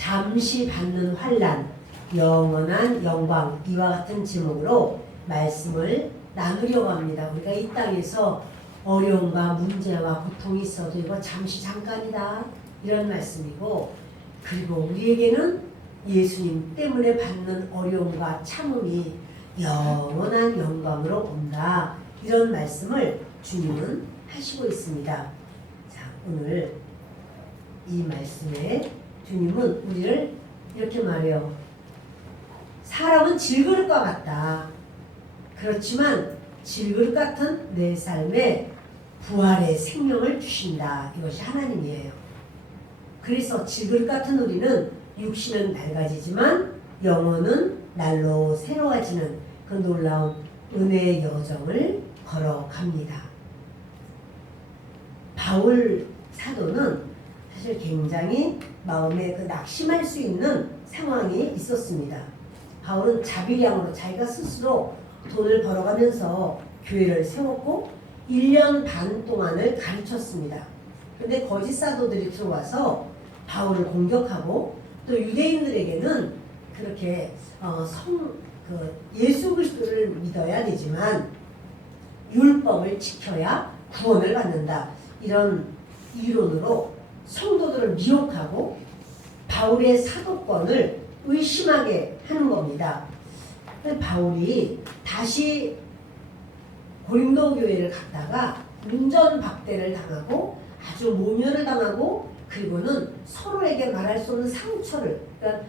잠시 받는 환난, 영원한 영광, 이와 같은 제목으로 말씀을 나누려고 합니다. 우리가 이 땅에서 어려움과 문제와 고통이 있어도 이거 잠시 잠깐이다, 이런 말씀이고, 그리고 우리에게는 예수님 때문에 받는 어려움과 참음이 영원한 영광으로 온다, 이런 말씀을 주님은 하시고 있습니다. 자, 오늘 이 말씀에 주님은 우리를 이렇게 말해요. 사람은 질그릇과 같다. 그렇지만 질그릇 같은 내 삶에 부활의 생명을 주신다. 이것이 하나님이에요. 그래서 질그릇 같은 우리는 육신은 낡아지지만 영혼은 날로 새로워지는 그 놀라운 은혜의 여정을 걸어갑니다. 바울 사도는 사실 굉장히 마음에 낙심할 수 있는 상황이 있었습니다. 바울은 자비량으로 자기가 스스로 돈을 벌어가면서 교회를 세웠고 1년 반 동안을 가르쳤습니다. 근데 거짓 사도들이 들어와서 바울을 공격하고 또 유대인들에게는 그렇게 예수 그리스도를 믿어야 되지만 율법을 지켜야 구원을 받는다, 이런 이론으로 성도들을 미혹하고 바울의 사도권을 의심하게 하는 겁니다. 바울이 다시 고린도 교회를 갔다가 운전박대를 당하고 아주 모멸을 당하고, 그리고는 서로에게 말할 수 없는 상처를, 그러니까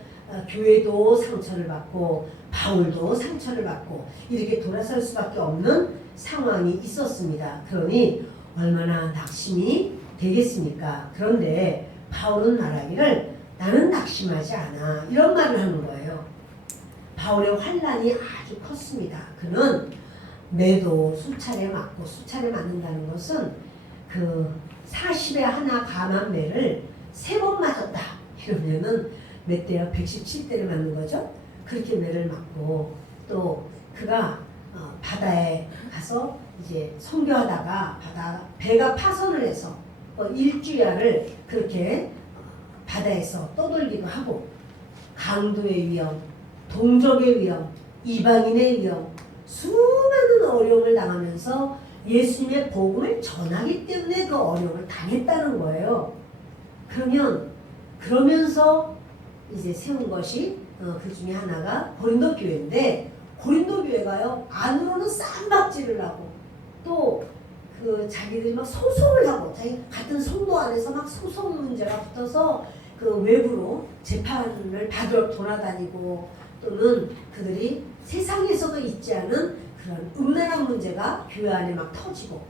교회도 상처를 받고 바울도 상처를 받고 이렇게 돌아설 수밖에 없는 상황이 있었습니다. 그러니 얼마나 낙심이 되겠습니까? 그런데 바울은 말하기를 나는 낙심하지 않아, 이런 말을 하는 거예요. 바울의 환난이 아주 컸습니다. 그는 매도 수차례 맞고, 수차례 맞는다는 것은 40에 하나 감한 매를 3번 맞았다 이러면은 몇 대야? 117대를 맞는 거죠. 그렇게 매를 맞고, 또 그가 바다에 가서 이제 선교하다가 배가 파선을 해서 일주야를 그렇게 바다에서 떠돌기도 하고, 강도의 위험, 동족의 위험, 이방인의 위험, 수많은 어려움을 당하면서 예수님의 복음을 전하기 때문에 그 어려움을 당했다는 거예요. 그러면서 이제 세운 것이 그 중에 하나가 고린도 교회인데, 고린도 교회가요, 안으로는 쌈박질을 하고 또 자기들이 막 소송을 하고, 자기 같은 성도 안에서 막 소송 문제가 붙어서 외부로 재판을 받으러 돌아다니고, 또는 그들이 세상에서도 있지 않은 그런 음란한 문제가 교회 안에 막 터지고,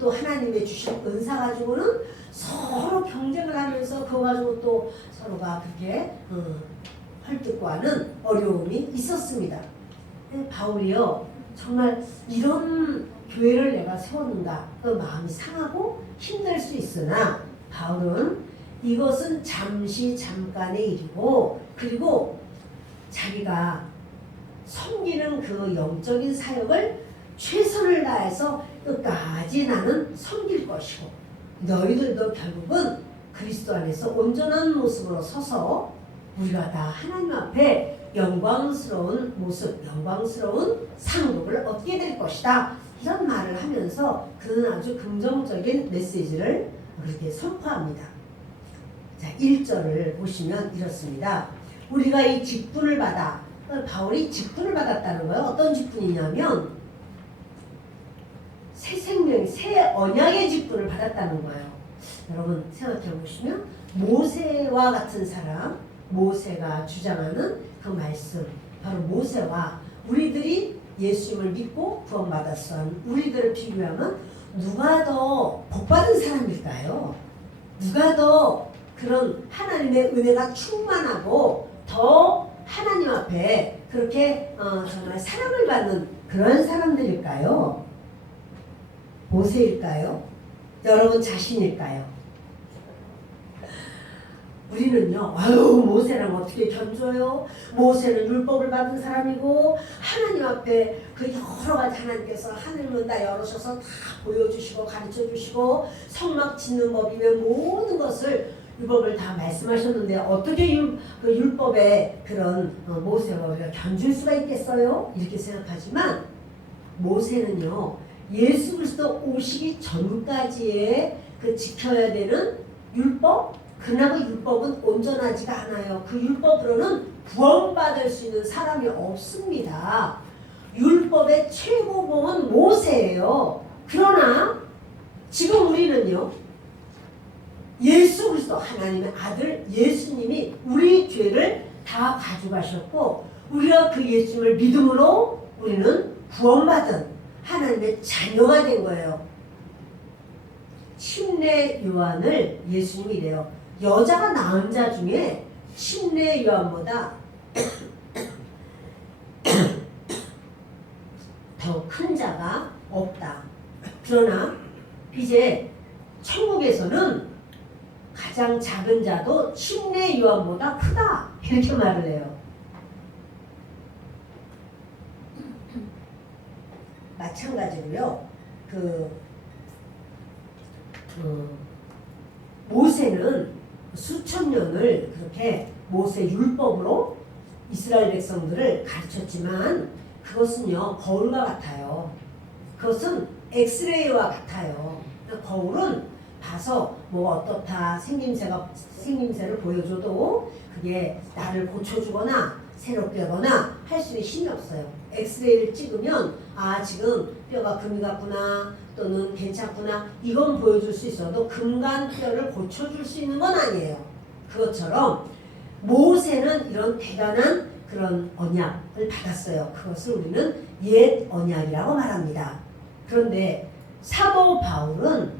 또 하나님의 주신 은사 가지고는 서로 경쟁을 하면서 그거 가지고 또 서로가 그렇게 헐뜯고 하는 어려움이 있었습니다. 바울이요, 정말 이런 교회를 내가 세웠는가, 그 마음이 상하고 힘들 수 있으나, 바울은 이것은 잠시 잠깐의 일이고, 그리고 자기가 섬기는 그 영적인 사역을 최선을 다해서 끝까지 나는 섬길 것이고, 너희들도 결국은 그리스도 안에서 온전한 모습으로 서서 우리가 다 하나님 앞에 영광스러운 모습, 영광스러운 상급을 얻게 될 것이다, 이런 말을 하면서 그는 아주 긍정적인 메시지를 그렇게 선포합니다. 자, 1절을 보시면 이렇습니다. 우리가 이 직분을 받아, 바울이 직분을 받았다는 거예요. 어떤 직분이냐면 새 생명, 새 언약의 직분을 받았다는 거예요. 여러분 생각해 보시면 모세와 같은 사람, 모세가 주장하는 그 말씀, 바로 모세와 우리들이 예수님을 믿고 구원받았던 우리들을 비교하면 누가 더 복받은 사람일까요? 누가 더 그런 하나님의 은혜가 충만하고 더 하나님 앞에 그렇게 정말 사랑을 받는 그런 사람들일까요? 모세일까요? 여러분 자신일까요? 우리는요, 아유, 모세랑 어떻게 견줘요? 모세는 율법을 받은 사람이고 하나님 앞에 그 여러 가지 하나님께서 하늘문 다 열으셔서 다 보여주시고 가르쳐주시고 성막 짓는 법이면 모든 것을 율법을 다 말씀하셨는데 어떻게 그 율법의 그런 모세와 우리가 견줄 수가 있겠어요? 이렇게 생각하지만 모세는요 예수 그리스도 오시기 전까지의 그 지켜야 되는 율법, 그러나 그 율법은 온전하지가 않아요. 그 율법으로는 구원받을 수 있는 사람이 없습니다. 율법의 최고봉은 모세예요. 그러나 지금 우리는요 예수 그리스도 하나님의 아들 예수님이 우리 죄를 다 가져가셨고 우리가 그 예수님을 믿음으로 우리는 구원받은 하나님의 자녀가 된 거예요. 침례 요한을 예수님이 이래요. 여자가 낳은 자 중에 침례 요한보다 더 큰 자가 없다. 그러나 이제 천국에서는 가장 작은 자도 침례 요한보다 크다. 이렇게 말을 해요. 마찬가지로요. 모세는 수천 년을 그렇게 모세 율법으로 이스라엘 백성들을 가르쳤지만 그것은요 거울과 같아요. 그것은 엑스레이와 같아요. 거울은 봐서 뭐 어떻다 생김새를 보여줘도 그게 나를 고쳐주거나 새롭게 하거나 할 수 있는 힘이 없어요. 엑스레이를 찍으면 아 지금 뼈가 금이 갔구나 또는 괜찮구나 이건 보여줄 수 있어도 금간 뼈를 고쳐줄 수 있는 건 아니에요. 그것처럼 모세는 이런 대단한 그런 언약을 받았어요. 그것을 우리는 옛 언약이라고 말합니다. 그런데 사도 바울은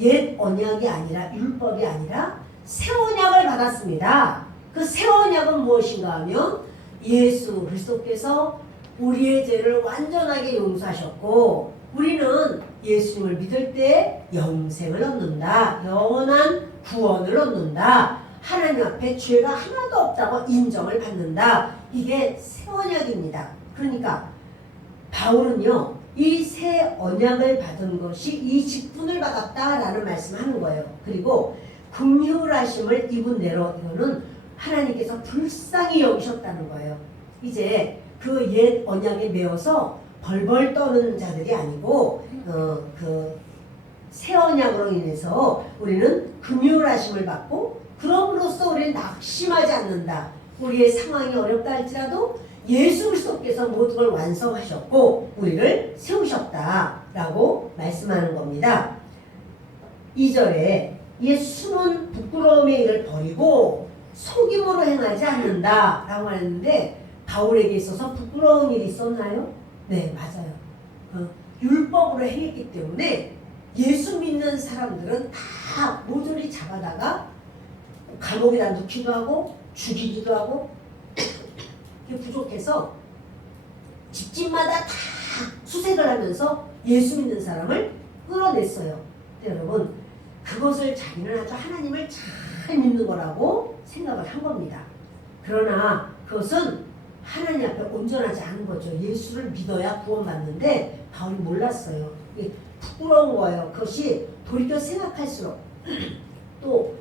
옛 언약이 아니라 율법이 아니라 새 언약을 받았습니다. 그 새 언약은 무엇인가 하면 예수 그리스도께서 우리의 죄를 완전하게 용서하셨고 우리는 예수님을 믿을 때 영생을 얻는다. 영원한 구원을 얻는다. 하나님 앞에 죄가 하나도 없다고 인정을 받는다. 이게 새 언약입니다. 그러니까 바울은요. 이 새 언약을 받은 것이 이 직분을 받았다라는 말씀을 하는 거예요. 그리고 긍휼하심을 입은 대로 이거는 하나님께서 불쌍히 여기셨다는 거예요. 이제 그 옛 언약에 매어서 벌벌 떠는 자들이 아니고 그 새 언약으로 인해서 우리는 긍휼하심을 받고 그럼으로써 우리는 낙심하지 않는다. 우리의 상황이 어렵다 할지라도 예수 그리스도께서 모든 걸 완성하셨고 우리를 세우셨다라고 말씀하는 겁니다. 2절에 이 숨은 부끄러움의 일을 버리고 속임으로 행하지 않는다라고 하는데 바울에게 있어서 부끄러운 일이 있었나요? 네, 맞아요. 율법으로 행했기 때문에 예수 믿는 사람들은 다 모조리 잡아다가 감옥에다 넣기도 하고 죽이기도 하고 부족해서 집집마다 다 수색을 하면서 예수 믿는 사람을 끌어냈어요. 여러분 그것을 자기는 아주 하나님을 잘 믿는 거라고 생각을 한 겁니다. 그러나 그것은 하나님 앞에 온전하지 않은 거죠. 예수를 믿어야 구원받는데 바울이 몰랐어요. 부끄러운 거예요. 그것이 돌이켜 생각할수록 또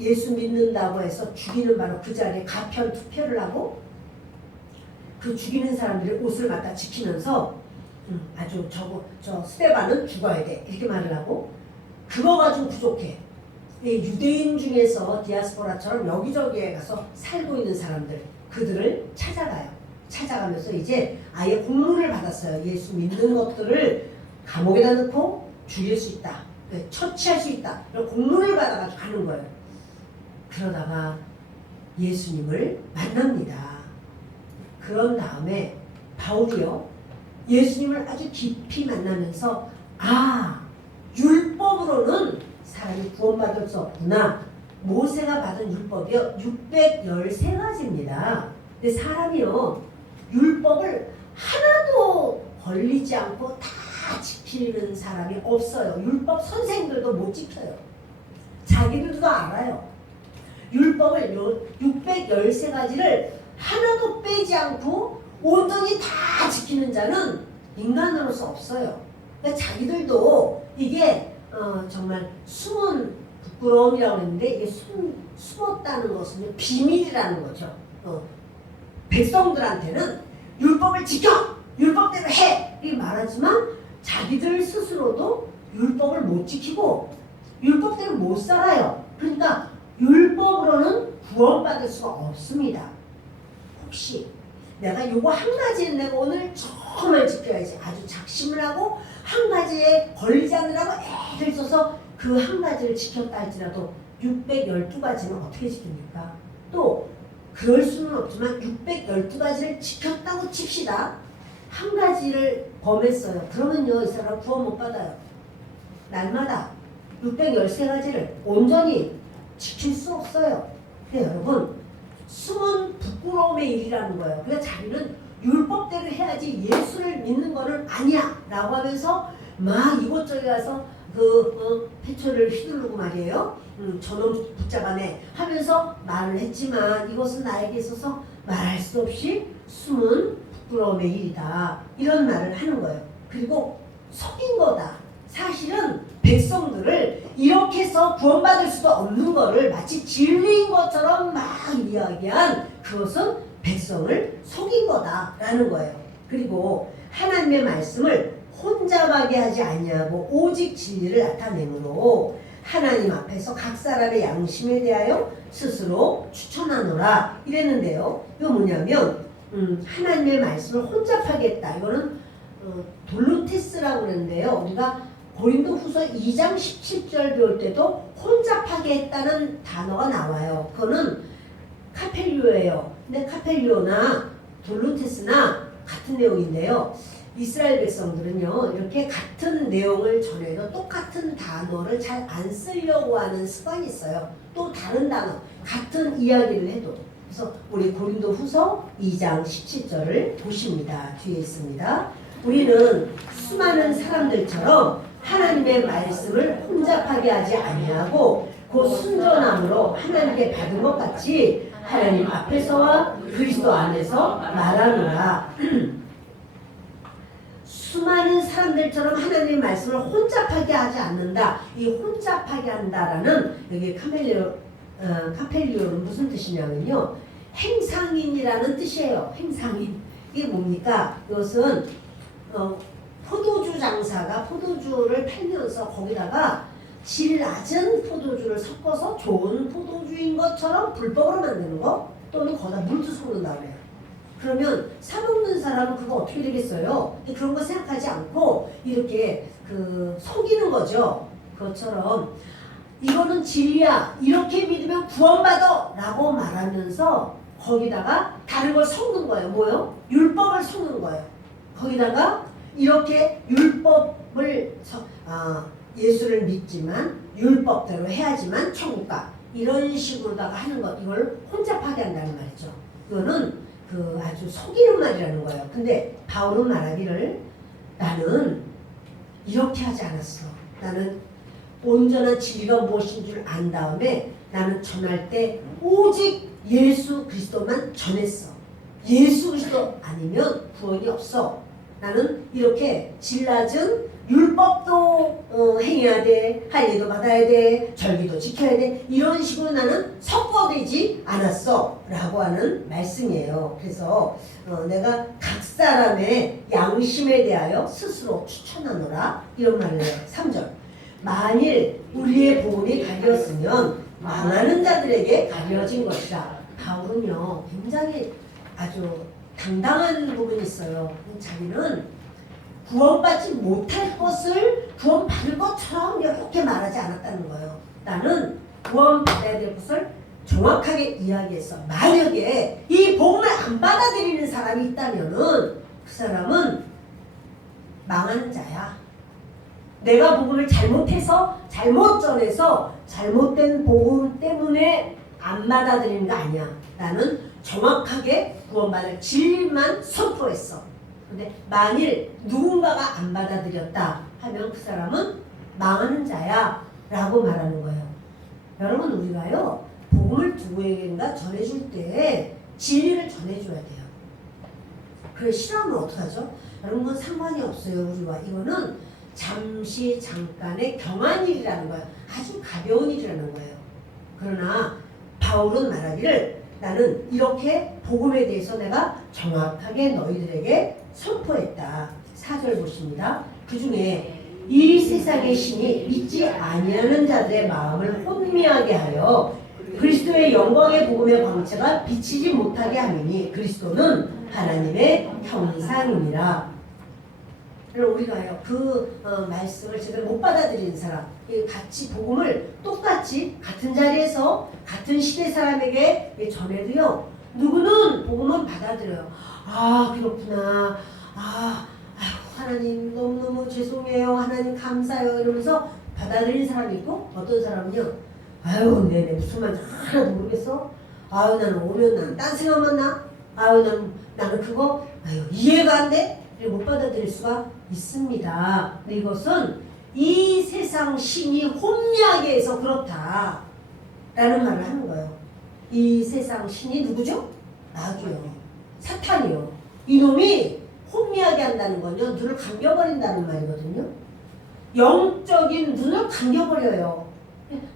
예수 믿는다고 해서 죽이는 바로 그 자리에 가편투표를 하고 그 죽이는 사람들의 옷을 갖다 지키면서 아주 저 스데반은 죽어야 돼 이렇게 말을 하고 그거 가지고 부족해. 유대인 중에서 디아스포라처럼 여기저기에 가서 살고 있는 사람들 그들을 찾아가요. 찾아가면서 이제 아예 공문을 받았어요. 예수 믿는 것들을 감옥에다 넣고 죽일 수 있다. 처치할 수 있다. 이런 공문을 받아가지고 가는 거예요. 그러다가 예수님을 만납니다. 그런 다음에 바울이요. 예수님을 아주 깊이 만나면서 율법으로는 사람이 구원받을 수 없구나. 모세가 받은 율법이요 613가지입니다. 근데 사람이요 율법을 하나도 걸리지 않고 다 지키는 사람이 없어요. 율법 선생들도 못 지켜요. 자기들도 알아요. 율법을 613가지를 하나도 빼지 않고 온전히 다 지키는 자는 인간으로서 없어요. 그러니까 자기들도 이게 정말 숨은 부끄러움이라고 했는데 이게 숨었다는 것은 비밀이라는 거죠. 백성들한테는 율법을 지켜! 율법대로 해! 이렇게 말하지만 자기들 스스로도 율법을 못 지키고 율법대로 못 살아요. 그러니까 율법으로는 구원받을 수가 없습니다. 혹시 내가 요거 한 가지는 내가 오늘 정말 지켜야지 아주 작심을 하고 한 가지에 걸리지 않으라고 애를 써서 그 한 가지를 지켰다 할지라도 612가지는 어떻게 지킵니까? 또 그럴 수는 없지만 612가지를 지켰다고 칩시다. 한 가지를 범했어요. 그러면요 이 사람 구원 못 받아요. 날마다 613가지를 온전히 지킬 수 없어요. 근데 여러분 숨은 부끄러움의 일이라는 거예요. 그러니까 자기는 율법대로 해야지 예수를 믿는 거는 아니야 라고 하면서 막 이곳저곳 가서 패초를 휘두르고 말이에요. 저놈 붙잡아내 하면서 말을 했지만 이것은 나에게 있어서 말할 수 없이 숨은 부끄러움의 일이다. 이런 말을 하는 거예요. 그리고 속인 거다. 사실은 백성들을 이렇게 해서 구원받을 수도 없는 거를 마치 진리인 것처럼 막 이야기한 그것은 백성을 속인 거다라는 거예요. 그리고 하나님의 말씀을 혼잡하게 하지 아니하고 오직 진리를 나타내므로 하나님 앞에서 각 사람의 양심에 대하여 스스로 추천하노라 이랬는데요. 이거 뭐냐면 하나님의 말씀을 혼잡하겠다. 이거는 돌로테스라고 그러는데요. 우리가 고린도후서 2장 17절 배울 때도 혼잡하게 했다는 단어가 나와요. 그거는 카펠리오예요. 근데 카펠리오나 돌로테스나 같은 내용인데요. 이스라엘 백성들은요 이렇게 같은 내용을 전해도 똑같은 단어를 잘 안 쓰려고 하는 습관이 있어요. 또 다른 단어 같은 이야기를 해도. 그래서 우리 고린도후서 2장 17절을 보십니다. 뒤에 있습니다. 우리는 수많은 사람들처럼 하나님의 말씀을 혼잡하게 하지 아니하고 곧 순전함으로 하나님께 받은 것 같이 하나님 앞에서와 그리스도 안에서 말하노라. 수많은 사람들처럼 하나님의 말씀을 혼잡하게 하지 않는다. 이 혼잡하게 한다라는 여기 카펠리오는 무슨 뜻이냐면요. 행상인이라는 뜻이에요. 행상인. 이게 뭡니까? 이것은 포도주 장사가 포도주를 팔면서 거기다가 질 낮은 포도주를 섞어서 좋은 포도주인 것처럼 불법으로 만드는 거 또는 거기다 물도 섞는다고 해요. 그러면 사먹는 사람은 그거 어떻게 되겠어요? 그런 거 생각하지 않고 이렇게 속이는 거죠. 그것처럼 이거는 진리야. 이렇게 믿으면 구원받아 라고 말하면서 거기다가 다른 걸 섞는 거예요. 뭐요? 율법을 섞는 거예요. 거기다가 이렇게 율법을 예수를 믿지만 율법대로 해야지만 천국 가. 이런 식으로다가 하는 것. 이걸 혼잡하게 한다는 말이죠. 이거는 아주 속이는 말이라는 거예요. 근데 바울은 말하기를 나는 이렇게 하지 않았어. 나는 온전한 진리가 무엇인 줄 안 다음에 나는 전할 때 오직 예수 그리스도만 전했어. 예수 그리스도 아니면 구원이 없어. 나는 이렇게 질 낮은 율법도 행해야 돼. 할례도 받아야 돼. 절기도 지켜야 돼. 이런 식으로 나는 섞어되지 않았어 라고 하는 말씀이에요. 그래서 내가 각 사람의 양심에 대하여 스스로 추천하노라 이런 말을 해요. 3절 만일 우리의 복음이 가려졌으면 망하는 자들에게 가려진 것이다. 바울은요 굉장히 아주 당당한 부분이 있어요. 자기는 구원받지 못할 것을 구원받을 것처럼 이렇게 말하지 않았다는 거예요. 나는 구원받아야 될 것을 정확하게 이야기했어. 만약에 이 복음을 안 받아들이는 사람이 있다면은 그 사람은 망하는 자야. 내가 복음을 잘못해서 잘못 전해서 잘못된 복음 때문에 안 받아들이는 거 아니야. 나는 정확하게 구원받을 진리만 선포했어. 근데 만일 누군가가 안 받아들였다 하면 그 사람은 망하는 자야 라고 말하는 거예요. 여러분 우리가요 복음을 누구에게인가 전해줄 때 진리를 전해줘야 돼요. 그래 싫어하면 어떡하죠? 여러분 상관이 없어요. 우리와 이거는 잠시 잠깐의 경한 일이라는 거예요. 아주 가벼운 일이라는 거예요. 그러나 바울은 말하기를 나는 이렇게 복음에 대해서 내가 정확하게 너희들에게 선포했다. 4절 보십니다. 그 중에 이 세상의 신이 믿지 아니하는 자들의 마음을 혼미하게 하여 그리스도의 영광의 복음의 광채가 비치지 못하게 하느니 그리스도는 하나님의 형상입니다. 그럼 우리가요 그 말씀을 제대로 못 받아들이는 사람, 같이 복음을 똑같이 같은 자리에서 같은 시대 사람에게 전해도요 누구는 복음은 받아들여요. 아 그렇구나. 아이고 하나님 너무너무 죄송해요. 하나님 감사해요. 이러면서 받아들이는 사람이 있고 어떤 사람은요 아유 네네 무슨 말인지 하나도 모르겠어. 아유 나는 오면 나는 딴 생각만 나. 아유 나는 그거 아유 이해가 안 돼. 못 받아들일 수가 있습니다. 근데 이것은 이 세상 신이 혼미하게 해서 그렇다 라는 말을 하는 거예요. 이 세상 신이 누구죠? 마귀요. 사탄이요. 이놈이 혼미하게 한다는 건요 눈을 감겨버린다는 말이거든요. 영적인 눈을 감겨버려요.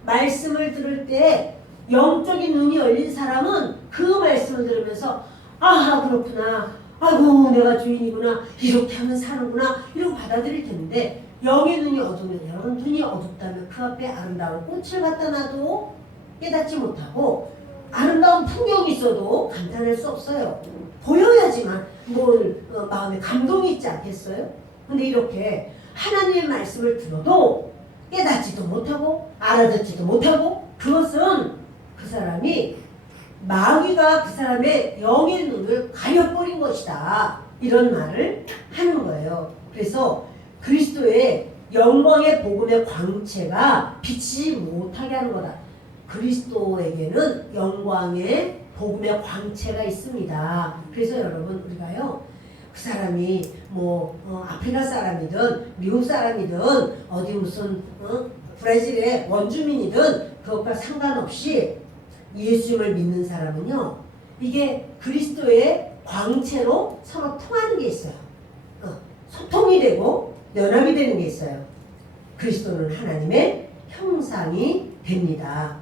말씀을 들을 때 영적인 눈이 열린 사람은 그 말씀을 들으면서 아 그렇구나. 아이고 내가 주인이구나. 이렇게 하면 사는구나. 이러고 받아들일 텐데 영의 눈이 어두우면 여러분 눈이 어둡다면 그 앞에 아름다운 꽃을 갖다 놔도 깨닫지 못하고 아름다운 풍경이 있어도 감탄할 수 없어요. 보여야지만 뭘 마음에 감동이 있지 않겠어요? 근데 이렇게 하나님의 말씀을 들어도 깨닫지도 못하고 알아듣지도 못하고 그것은 그 사람이 마귀가 그 사람의 영의 눈을 가려버린 것이다. 이런 말을 하는 거예요. 그래서 그리스도의 영광의 복음의 광채가 비치지 못하게 하는 거다. 그리스도에게는 영광의 복음의 광채가 있습니다. 그래서 여러분 우리가요 그 사람이 아프리카 사람이든 미국 사람이든 어디 무슨 브라질의 원주민이든 그것과 상관없이 예수님을 믿는 사람은요 이게 그리스도의 광채로 서로 통하는 게 있어요. 소통이 되고 연합이 되는 게 있어요. 그리스도는 하나님의 형상이 됩니다.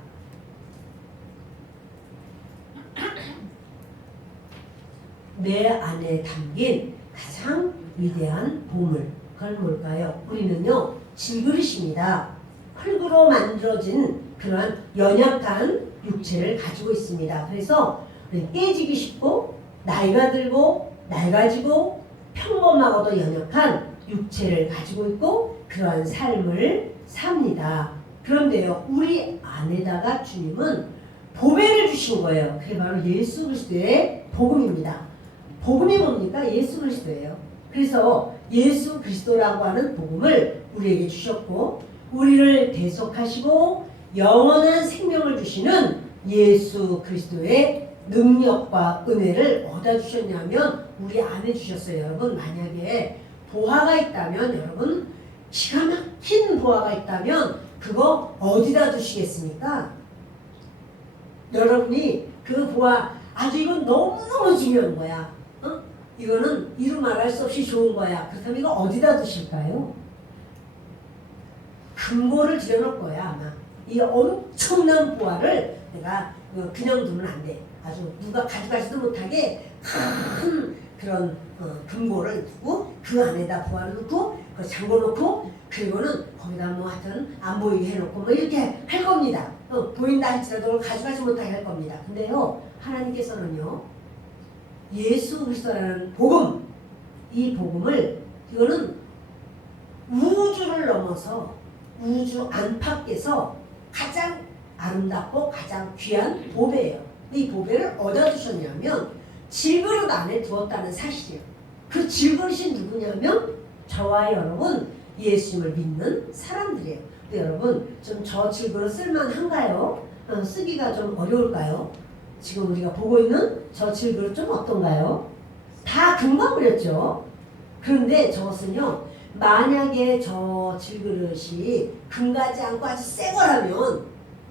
내 안에 담긴 가장 위대한 보물 그건 뭘까요? 우리는요 질그릇입니다. 흙으로 만들어진 그런 연약한 육체를 가지고 있습니다. 그래서 깨지기 쉽고 나이가 들고 낡아지고 평범하고도 연약한 육체를 가지고 있고 그러한 삶을 삽니다. 그런데요 우리 안에다가 주님은 보배를 주신 거예요. 그게 바로 예수 그리스도의 복음입니다. 복음이 뭡니까? 예수 그리스도예요. 그래서 예수 그리스도라고 하는 복음을 우리에게 주셨고 우리를 대속하시고 영원한 생명을 주시는 예수 그리스도의 능력과 은혜를 어디다 주셨냐면 우리 안에 주셨어요. 여러분 만약에 보화가 있다면 여러분 기가 막힌 보화가 있다면 그거 어디다 두시겠습니까? 여러분이 그 보화 아주 이건 너무너무 중요한 거야. 이거는 이루 말할 수 없이 좋은 거야. 그렇다면 이거 어디다 두실까요? 금고를 들여놓을 거야 아마. 이 엄청난 보화를 내가 그냥 두면 안 돼. 아주 누가 가져가지도 못하게 큰 그런 금고를 두고 그 안에다 보화를 넣고 잠궈 놓고 그리고는 거기다 하여튼 안 보이게 해놓고 이렇게 할 겁니다. 보인다 할지라도 가져가지 못하게 할 겁니다. 근데요 하나님께서는요 예수 그리스도라는 복음 이 복음을 이거는 우주를 넘어서 우주 안팎에서 가장 아름답고 가장 귀한 보배예요. 근데 이 보배를 어디다 두셨냐면 질그릇 안에 두었다는 사실이에요. 그 질그릇이 누구냐면 저와 여러분 예수님을 믿는 사람들이에요. 근데 여러분 좀 저 질그릇 쓸만한가요? 쓰기가 좀 어려울까요? 지금 우리가 보고 있는 저 질그릇 좀 어떤가요? 다 금광물이었죠. 그런데 저것은요 만약에 저 질그릇이 금가지 않고 아주 새 거라면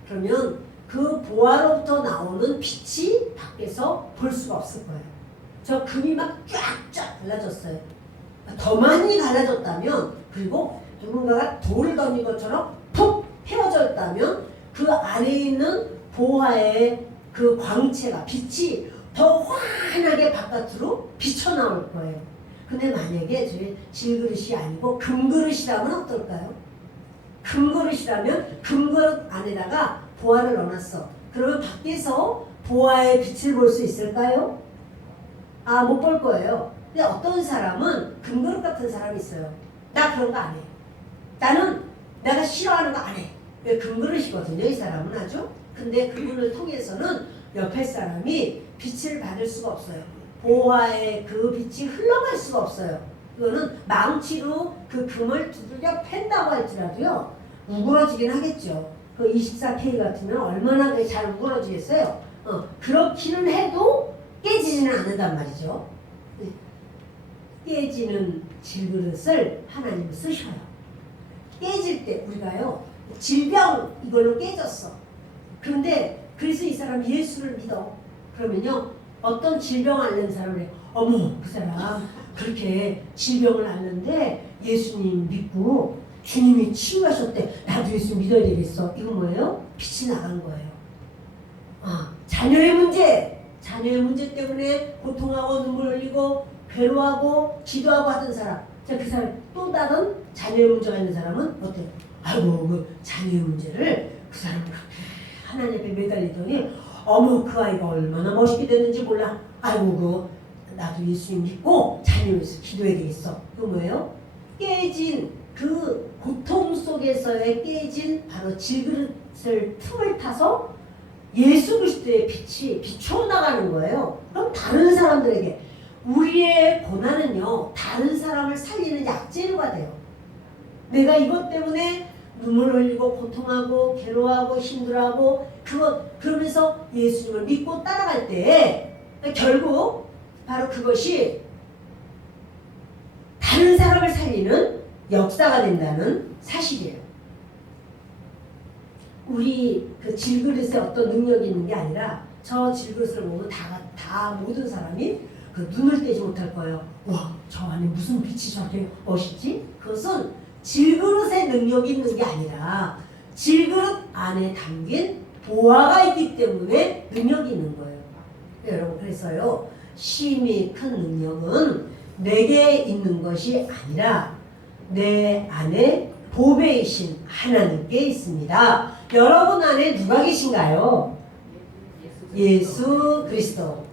그러면 그 보화로부터 나오는 빛이 밖에서 볼 수가 없을 거예요. 저 금이 막 쫙쫙 갈라졌어요. 더 많이 갈라졌다면 그리고 누군가가 돌을 던진 것처럼 푹 헤어져 있다면 그 안에 있는 보화의 그 광채가 빛이 더 환하게 바깥으로 비쳐나올 거예요. 근데 만약에 저희 질그릇이 아니고 금그릇이라면 어떨까요? 금그릇이라면 금그릇 안에다가 보화를 넣어놨어. 그러면 밖에서 보화의 빛을 볼 수 있을까요? 아, 못 볼 거예요. 근데 어떤 사람은 금그릇 같은 사람이 있어요. 나 그런 거 안 해. 나는 내가 싫어하는 거 안 해. 왜 금그릇이거든요, 이 사람은 아주. 근데 그분을 통해서는 옆에 사람이 빛을 받을 수가 없어요. 보화의 그 빛이 흘러갈 수가 없어요. 이거는 망치로 그 금을 두들겨 팬다고 할지라도요, 우그러지긴 하겠죠. 그 24K 같으면 얼마나 잘 우그러지겠어요? 그렇기는 해도 깨지지는 않는단 말이죠. 깨지는 질그릇을 하나님은 쓰셔요. 깨질 때 우리가요, 질병 이걸로 깨졌어. 그런데 그래서 이 사람 예수를 믿어. 그러면요, 어떤 질병 앓는 사람을 어머, 그 사람 그렇게 질병을 앓는데 예수님 믿고 주님이 치유하셨대. 나도 예수 믿어야 되겠어. 이건 뭐예요? 빛이 나간 거예요. 자녀의 문제 때문에 고통하고 눈물 흘리고 괴로워하고 기도하고 하던 사람. 자, 그 사람 또 다른 자녀의 문제가 있는 사람은 어때요? 아이고, 그 자녀의 문제를 그 사람은 그렇게 하나님 앞에 매달리더니 어머, 그 아이가 얼마나 멋있게 됐는지 몰라. 아이고, 나도 예수님 믿고 자녀에서 기도해야 되겠어. 그건 뭐예요? 깨진 그 고통 속에서의 깨진 바로 질그릇을 틈을 타서 예수 그리스도의 빛이 비춰나가는 거예요. 그럼 다른 사람들에게 우리의 고난은요, 다른 사람을 살리는 약재료가 돼요. 내가 이것 때문에 눈물 흘리고 고통하고 괴로워하고 힘들어하고 그러면서 예수님을 믿고 따라갈 때 결국 바로 그것이 다른 사람을 살리는 역사가 된다는 사실이에요. 우리 그 질그릇에 어떤 능력이 있는 게 아니라 저 질그릇을 보면 다 모든 사람이 그 눈을 떼지 못할 거예요. 와, 저 안에 무슨 빛이 저렇게 멋있지? 그것은 질그릇의 능력이 있는 게 아니라 질그릇 안에 담긴 보화가 있기 때문에 능력이 있는 거예요. 여러분, 그래서요, 심히 큰 능력은 내게 있는 것이 아니라 내 안에 보배이신 하나님께 있습니다. 여러분 안에 누가 계신가요? 예수 그리스도.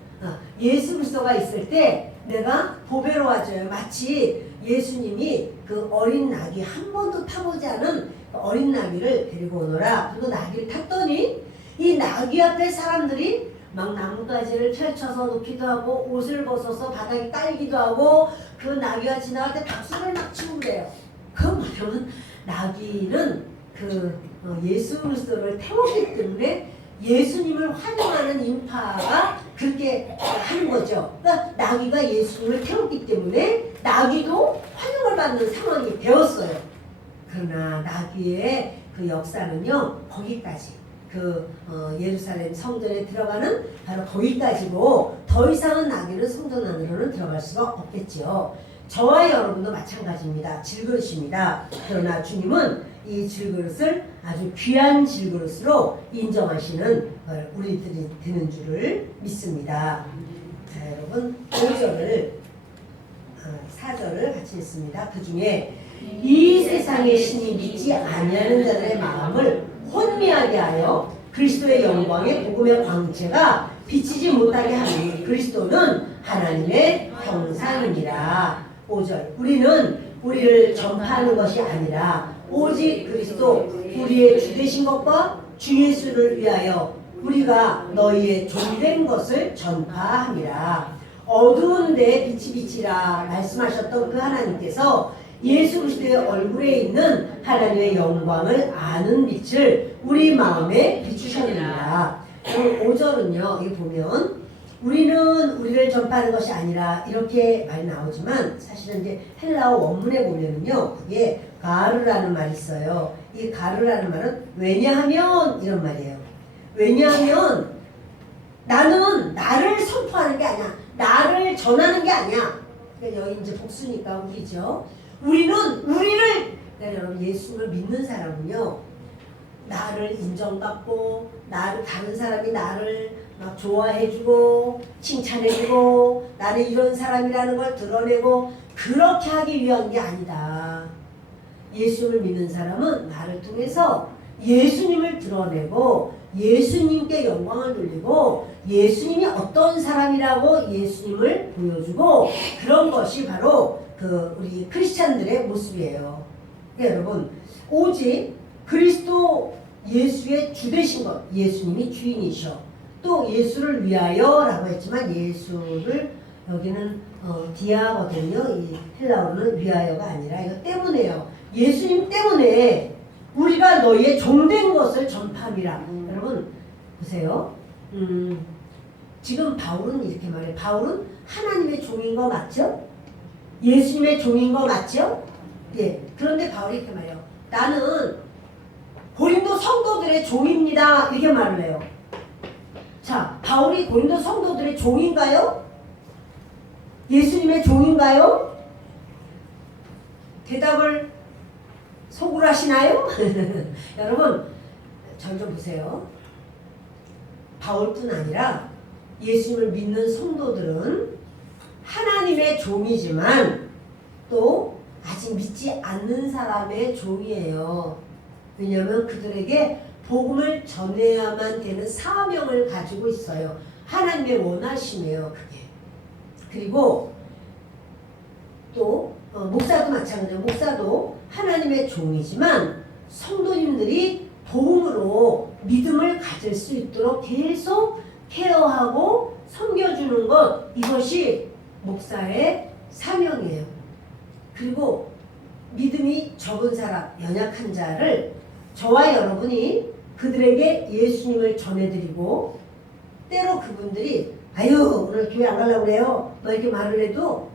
예수 그리스도가 있을 때 내가 보배로워져요. 마치 예수님이 그 어린 나귀, 한 번도 타보지 않은 어린 나귀를 데리고 오너라. 그리고 나귀를 탔더니 이 나귀 앞에 사람들이 막 나뭇가지를 펼쳐서 놓기도 하고 옷을 벗어서 바닥에 깔기도 하고 그 나귀가 지나갈 때 박수를 막 치고 그래요. 그 뭐냐면 나귀는 그 예수 그리스도를 태웠기 때문에 예수님을 환영하는 인파가 그렇게 하는 거죠. 그러니까 나귀가 예수님을 태웠기 때문에 나귀도 환영을 받는 상황이 되었어요. 그러나 나귀의 그 역사는요, 거기까지. 예루살렘 성전에 들어가는 바로 거기까지고 더 이상은 나귀는 성전 안으로는 들어갈 수가 없겠지요. 저와 여러분도 마찬가지입니다. 질그릇입니다. 그러나 주님은 이 질그릇을 아주 귀한 질그릇으로 인정하시는 우리들이 되는 줄을 믿습니다. 자, 여러분 5절을 4절을 같이 읽습니다. 그 중에 이 세상의 신이 믿지 아니하는 자들의 마음을 혼미하게 하여 그리스도의 영광의 복음의 광채가 비치지 못하게 하니 그리스도는 하나님의 형상입니다. 5절 우리는 우리를 전파하는 것이 아니라 오직 그리스도 우리의 주 되신 것과 주 예수를 위하여 우리가 너희의 종된 것을 전파함이라. 어두운 데 빛이 비치라 말씀하셨던 그 하나님께서 예수 그리스도의 얼굴에 있는 하나님의 영광을 아는 빛을 우리 마음에 비추셨느니라. 5절은요, 여기 보면 우리는 우리를 전파하는 것이 아니라 이렇게 말이 나오지만 사실은 이제 헬라어 원문에 보면은요, 그게 가르라는 말이 있어요. 이 가르라는 말은 왜냐하면 이런 말이에요. 왜냐하면 나는 나를 선포하는 게 아니야. 나를 전하는 게 아니야. 그러니까 여기 이제 복수니까 우리죠. 우리는 우리를 그러니까 여러분 예수를 믿는 사람은요 나를 인정받고 다른 사람이 나를 막 좋아해주고 칭찬해주고 나는 이런 사람이라는 걸 드러내고 그렇게 하기 위한 게 아니다. 예수를 믿는 사람은 나를 통해서 예수님을 드러내고 예수님께 영광을 돌리고 예수님이 어떤 사람이라고 예수님을 보여주고 그런 것이 바로 우리 크리스찬들의 모습이에요. 그러니까 여러분 오직 그리스도 예수의 주 되신 것 예수님이 주인이셔 또 예수를 위하여 라고 했지만 예수를 여기는 디아거든요. 이 헬라어는 위하여가 아니라 이거 때문에요. 예수님 때문에 우리가 너희의 종된 것을 전파함이라. 여러분 보세요. 지금 바울은 이렇게 말해요. 바울은 하나님의 종인 거 맞죠? 예수님의 종인 거 맞죠? 예. 그런데 바울이 이렇게 말해요. 나는 고린도 성도들의 종입니다. 이렇게 말을 해요. 자, 바울이 고린도 성도들의 종인가요? 예수님의 종인가요? 대답을 속으로 하시나요? 여러분, 전 좀 보세요. 바울뿐 아니라 예수님을 믿는 성도들은 하나님의 종이지만 또 아직 믿지 않는 사람의 종이에요. 왜냐하면 그들에게 복음을 전해야만 되는 사명을 가지고 있어요. 하나님의 원하심이에요. 그게. 그리고 또 목사도 마찬가지예요. 목사도 하나님의 종이지만 성도님들이 복음으로 믿음을 가질 수 있도록 계속 케어하고 섬겨주는 것 이것이 목사의 사명이에요. 그리고 믿음이 적은 사람, 연약한 자를 저와 여러분이 그들에게 예수님을 전해드리고 때로 그분들이 아유 오늘 교회 안 가려고 그래요 뭐 이렇게 말을 해도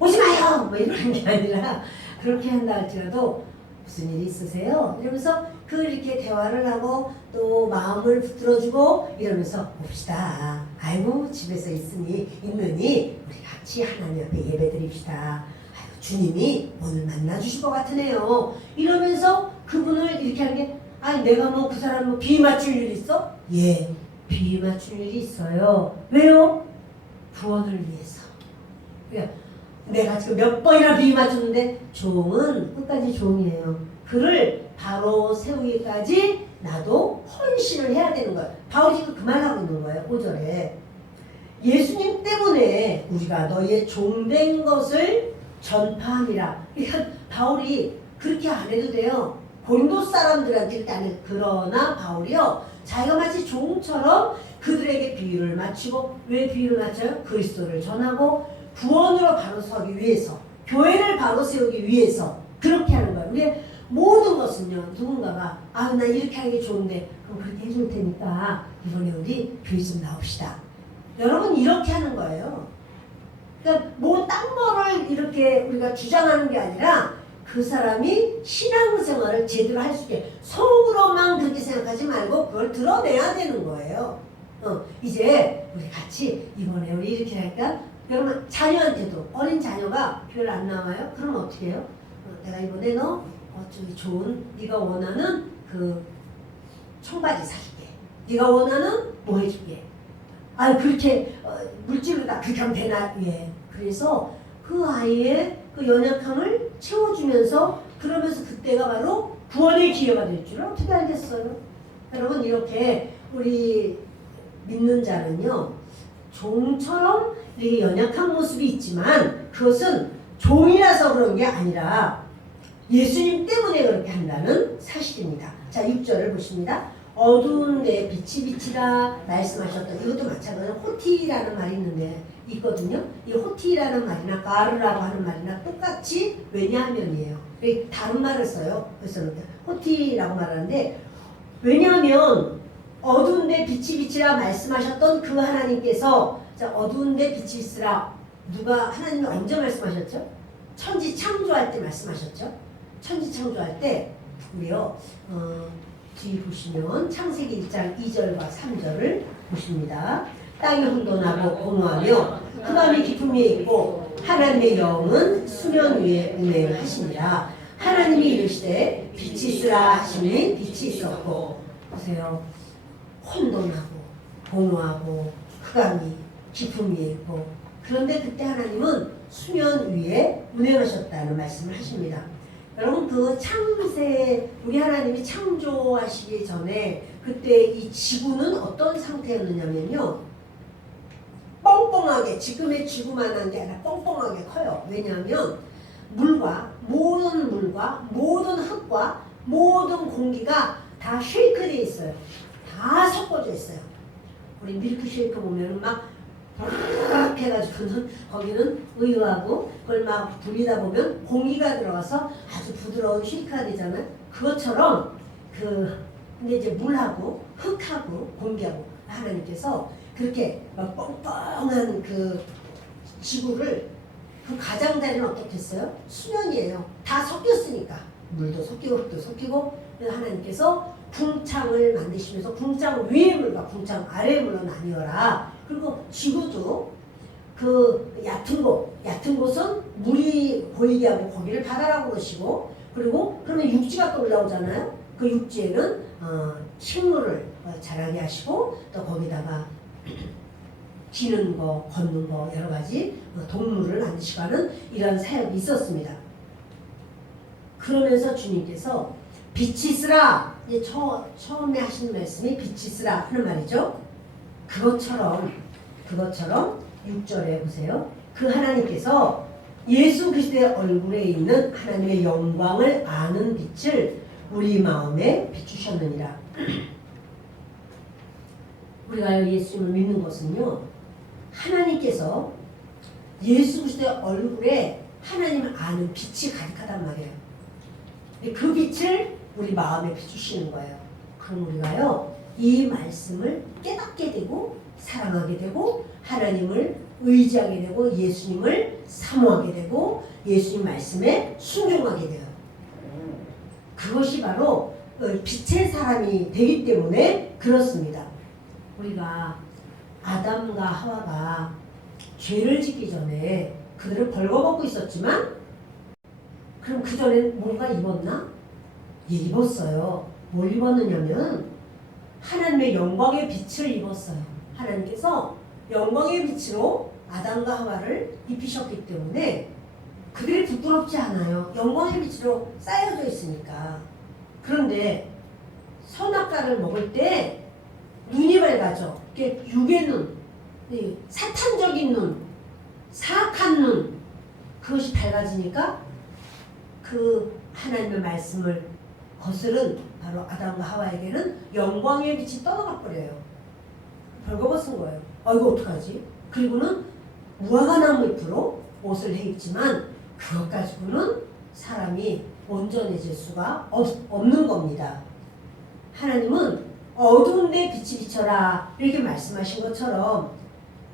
오지 마요 뭐 이러는 게 아니라 그렇게 한다 할지라도 무슨 일이 있으세요? 이러면서 이렇게 대화를 하고 또 마음을 붙들어주고 이러면서 봅시다. 아이고 집에서 있느니 우리 같이 하나님 앞에 예배 드립시다. 아이고 주님이 오늘 만나주실 것 같으네요. 이러면서 그분을 이렇게 하는 게 아니 내가 뭐 그 사람 뭐 비 맞출 일 있어? 예, 비 맞출 일이 있어요. 왜요? 구원을 위해서. 그러니까 내가 지금 몇 번이나 비 맞췄는데 종은 끝까지 종이에요. 그를 바로 세우기까지 나도 헌신을 해야 되는 거예요. 바울이 지금 그 말하고 있는 거예요. 5절에 예수님 때문에 우리가 너희의 종된 것을 전파함이라. 그러니까 바울이 그렇게 안 해도 돼요. 고린도 사람들한테 일단은. 그러나 바울이요 자기가 마치 종처럼 그들에게 비유를 맞추고 왜 비유를 맞춰요? 그리스도를 전하고 구원으로 바로 서기 위해서 교회를 바로 세우기 위해서 그렇게 하는 거예요. 우리의 모든 것은요 누군가가 나 이렇게 하는 게 좋은데 그럼 그렇게 해줄 테니까 이번에 우리 교회 좀 나옵시다. 여러분 이렇게 하는 거예요. 그러니까 뭐 딴 거를 이렇게 우리가 주장하는 게 아니라 그 사람이 신앙생활을 제대로 할 수 있게 속으로만 그렇게 생각하지 말고 그걸 드러내야 되는 거예요. 이제 우리 같이 이번에 우리 이렇게 할까? 여러분 자녀한테도 어린 자녀가 교회를 안 나와요? 그럼 어떻게 해요? 내가 이번에 너 저기 좋은 네가 원하는 그 청바지 사줄게. 네가 원하는 뭐 해줄게. 그렇게 물질로 다 그렇게 하면 되나? 예. 그래서 그 아이의 그 연약함을 채워주면서 그러면서 그때가 바로 구원의 기회가 될 줄을 어떻게 알겠어요? 여러분 이렇게 우리 믿는 자는요 종처럼 이렇게 연약한 모습이 있지만 그것은 종이라서 그런 게 아니라 예수님 때문에 그렇게 한다는 사실입니다. 자 6절을 보십니다. 어두운 데 빛이 비치라 말씀하셨던 이것도 마찬가지로 호티라는 말이 있거든요. 이 호티라는 말이나 가르라고 하는 말이나 똑같이 왜냐하면이에요. 다른 말을 써요. 그래서 호티라고 말하는데 왜냐하면 어두운 데 빛이 비치라 말씀하셨던 그 하나님께서 자 어두운 데 빛이 있으라 누가 하나님이 언제 말씀하셨죠? 천지 창조할 때 말씀하셨죠? 천지 창조할 때 우리요 뒤 보시면 창세기 1장 2절과 3절을 보십니다. 땅이 혼돈하고 공허하며 흑암이 깊음 위에 있고 하나님의 영은 수면 위에 운행하시니라. 하나님이 이르시되 빛이 있으라 하시니 빛이 있었고. 보세요. 혼돈하고 공허하고 흑암이 깊음 위에 있고, 그런데 그때 하나님은 수면 위에 운행하셨다는 말씀을 하십니다. 여러분, 그 창세, 우리 하나님이 창조하시기 전에 그때 이 지구는 어떤 상태였느냐면요, 뻥뻥하게, 지금의 지구만한 게 아니라 뻥뻥하게 커요. 왜냐하면 물과 모든 흙과 모든 공기가 다 쉐이크되어 있어요. 다 섞어져 있어요. 우리 밀크쉐이크 보면 막 막 해가지고는 거기는 우유하고 그걸 막 돌리다 보면 공기가 들어가서 아주 부드러운 쉐이크가 되잖아요. 그것처럼 근데 이제 물하고 흙하고 공기하고 하나님께서 그렇게 막 뻥뻥한 그 지구를, 그 가장자리는 어떻게 했어요? 수면이에요. 다 섞였으니까. 물도 섞이고 흙도 섞이고. 그래서 하나님께서 궁창을 만드시면서 궁창 위의 물과 궁창 아래의 물로 나뉘어라. 그리고 지구도 그 얕은 곳은 물이 보이게 하고 거기를 바다라고 그러시고, 그리고 그러면 육지가 또 올라오잖아요. 그 육지에는 식물을 자라게 하시고, 또 거기다가 기는 거, 걷는 거, 여러 가지 동물을 만드시고 하는 이런 사역이 있었습니다. 그러면서 주님께서 빛이 있으라, 이제 처음에 하신 말씀이 빛이 있으라 하는 말이죠. 그것처럼 6절에 보세요. 그 하나님께서 예수 그리스도의 얼굴에 있는 하나님의 영광을 아는 빛을 우리 마음에 비추셨느니라. 우리가 예수님을 믿는 것은요, 하나님께서 예수 그리스도의 얼굴에 하나님을 아는 빛이 가득하단 말이에요. 그 빛을 우리 마음에 비추시는 거예요. 그럼 우리가요, 이 말씀을 깨닫게 되고 사랑하게 되고 하나님을 의지하게 되고 예수님을 사모하게 되고 예수님 말씀에 순종하게 돼요. 그것이 바로 빛의 사람이 되기 때문에 그렇습니다. 우리가 아담과 하와가 죄를 짓기 전에 그들을 벌거벗고 있었지만, 그럼 그 전에는 뭔가 입었나? 예, 입었어요. 뭘 입었느냐면 하나님의 영광의 빛을 입었어요. 하나님께서 영광의 빛으로 아담과 하와를 입히셨기 때문에 그들이 부끄럽지 않아요. 영광의 빛으로 쌓여져 있으니까. 그런데 선악과를 먹을 때 눈이 밝아져. 육의 눈, 사탄적인 눈, 사악한 눈, 그것이 밝아지니까 그 하나님의 말씀을 거스른 바로 아담과 하와에게는 영광의 빛이 떠나가 버려요. 벌거벗은 거예요. 이거 어떡하지? 그리고는 무화과나무 잎으로 옷을 해입지만 그것 가지고는 사람이 온전해질 수가 없는 겁니다. 하나님은 어두운 데 빛이 비쳐라 이렇게 말씀하신 것처럼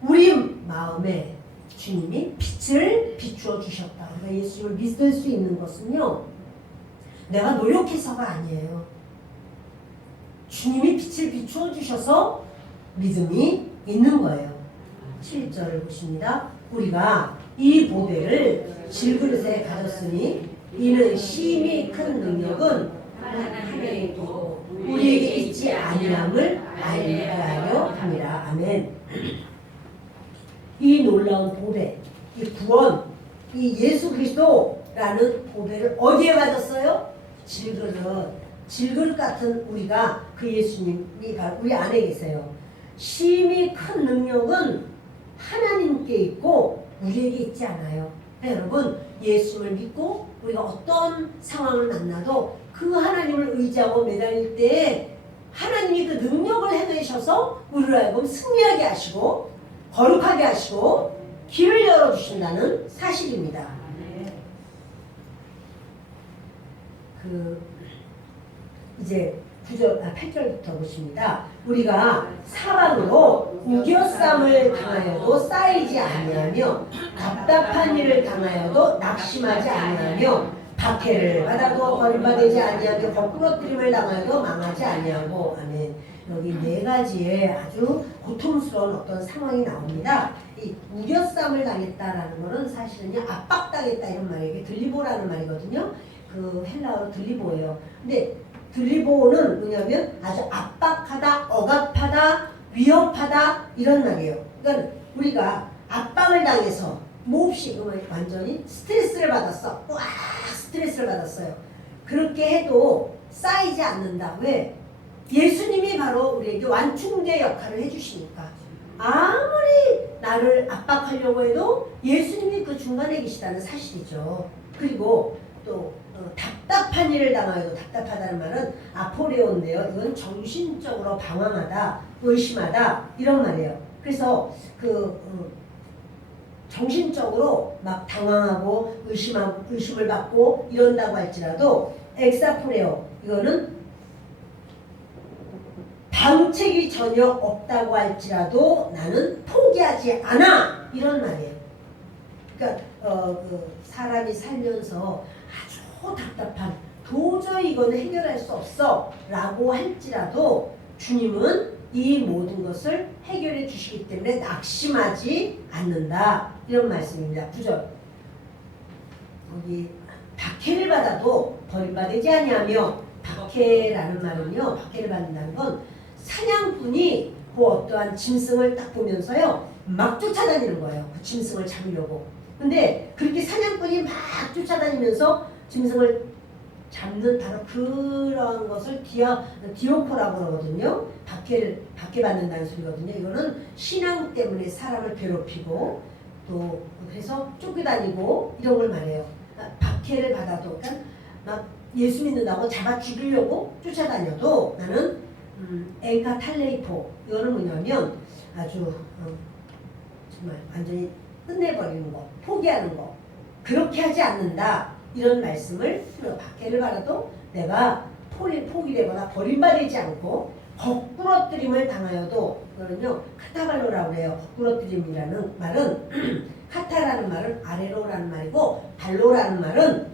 우리 마음에 주님이 빛을 비추어 주셨다. 그러니까 예수님을 믿을 수 있는 것은요, 내가 노력해서가 아니에요. 주님이 빛을 비추어 주셔서 믿음이 있는 거예요. 7절을 보십니다. 우리가 이 보배를 질그릇에 가졌으니 이는 심히 큰 능력은 하나님께 있고 우리에게 있지 아니함을 알게 하려 함이라. 아멘. 이 놀라운 보배, 이 구원, 이 예수 그리스도라는 보배를 어디에 가졌어요? 질그릇 같은 우리가 그 예수님이 우리 안에 계세요. 심히 큰 능력은 하나님께 있고 우리에게 있지 않아요. 여러분, 예수님을 믿고 우리가 어떤 상황을 만나도 그 하나님을 의지하고 매달릴 때 하나님이 그 능력을 해내셔서 우리를 알고 승리하게 하시고 거룩하게 하시고 길을 열어주신다는 사실입니다. 이제 8절부터 보십니다. 우리가 사방으로 우겨쌈을 당하여도 쌓이지 아니하며 답답한 일을 당하여도 낙심하지 아니하며 박해를 받아도 버림받지 아니하며 거꾸러뜨림을 당하여도 망하지 아니하고. 아멘. 여기 네 가지의 아주 고통스러운 어떤 상황이 나옵니다. 이 우겨쌈을 당했다라는 것은 사실은요, 압박당했다 이런 말이에요. 이게 들리보라는 말이거든요. 그 헬라어로 들리보예요. 근데 들리보는 뭐냐면 아주 압박하다, 억압하다, 위협하다 이런 말이에요. 그러니까 우리가 압박을 당해서 몹시 완전히 스트레스를 받았어. 와 스트레스를 받았어요. 그렇게 해도 쌓이지 않는다. 왜? 예수님이 바로 우리에게 완충제 역할을 해주시니까. 아무리 나를 압박하려고 해도 예수님이 그 중간에 계시다는 사실이죠. 그리고 또 답답한 일을 당하여도, 답답하다는 말은 아포레오인데요. 이건 정신적으로 방황하다, 의심하다 이런 말이에요. 그래서 정신적으로 막 당황하고 의심을 받고 이런다고 할지라도 엑사포레오 이거는 방책이 전혀 없다고 할지라도 나는 포기하지 않아 이런 말이에요. 그러니까 사람이 살면서 아주 답답한 도저히 이거는 해결할 수 없어 라고 할지라도 주님은 이 모든 것을 해결해 주시기 때문에 낙심하지 않는다 이런 말씀입니다. 9절 여기 박해를 받아도 버림받지 아니하며 박해라는 말은요. 박해를 받는다는 건 사냥꾼이 그 어떠한 짐승을 딱 보면서요. 막 쫓아다니는 거예요. 그 짐승을 잡으려고. 근데 그렇게 사냥꾼이 막 쫓아다니면서 짐승을 잡는 바로 그런 것을 디오코라고 그러거든요. 박해받는다는 소리거든요. 이거는 신앙 때문에 사람을 괴롭히고 또 그래서 쫓겨다니고 이런 걸 말해요. 박해를 받아도 그러니까 막 예수 믿는다고 잡아 죽이려고 쫓아다녀도 나는 엔카탈레이포 이거는 뭐냐면 아주 정말 완전히 끝내버리는 거, 포기하는 거 그렇게 하지 않는다 이런 말씀을 박해를 받아도 내가 포기되거나 버림받지 않고 거꾸러뜨림을 당하여도 이거는요 카타발로라고 해요. 거꾸러뜨림이라는 말은 카타라는 말은 아래로라는 말이고 발로라는 말은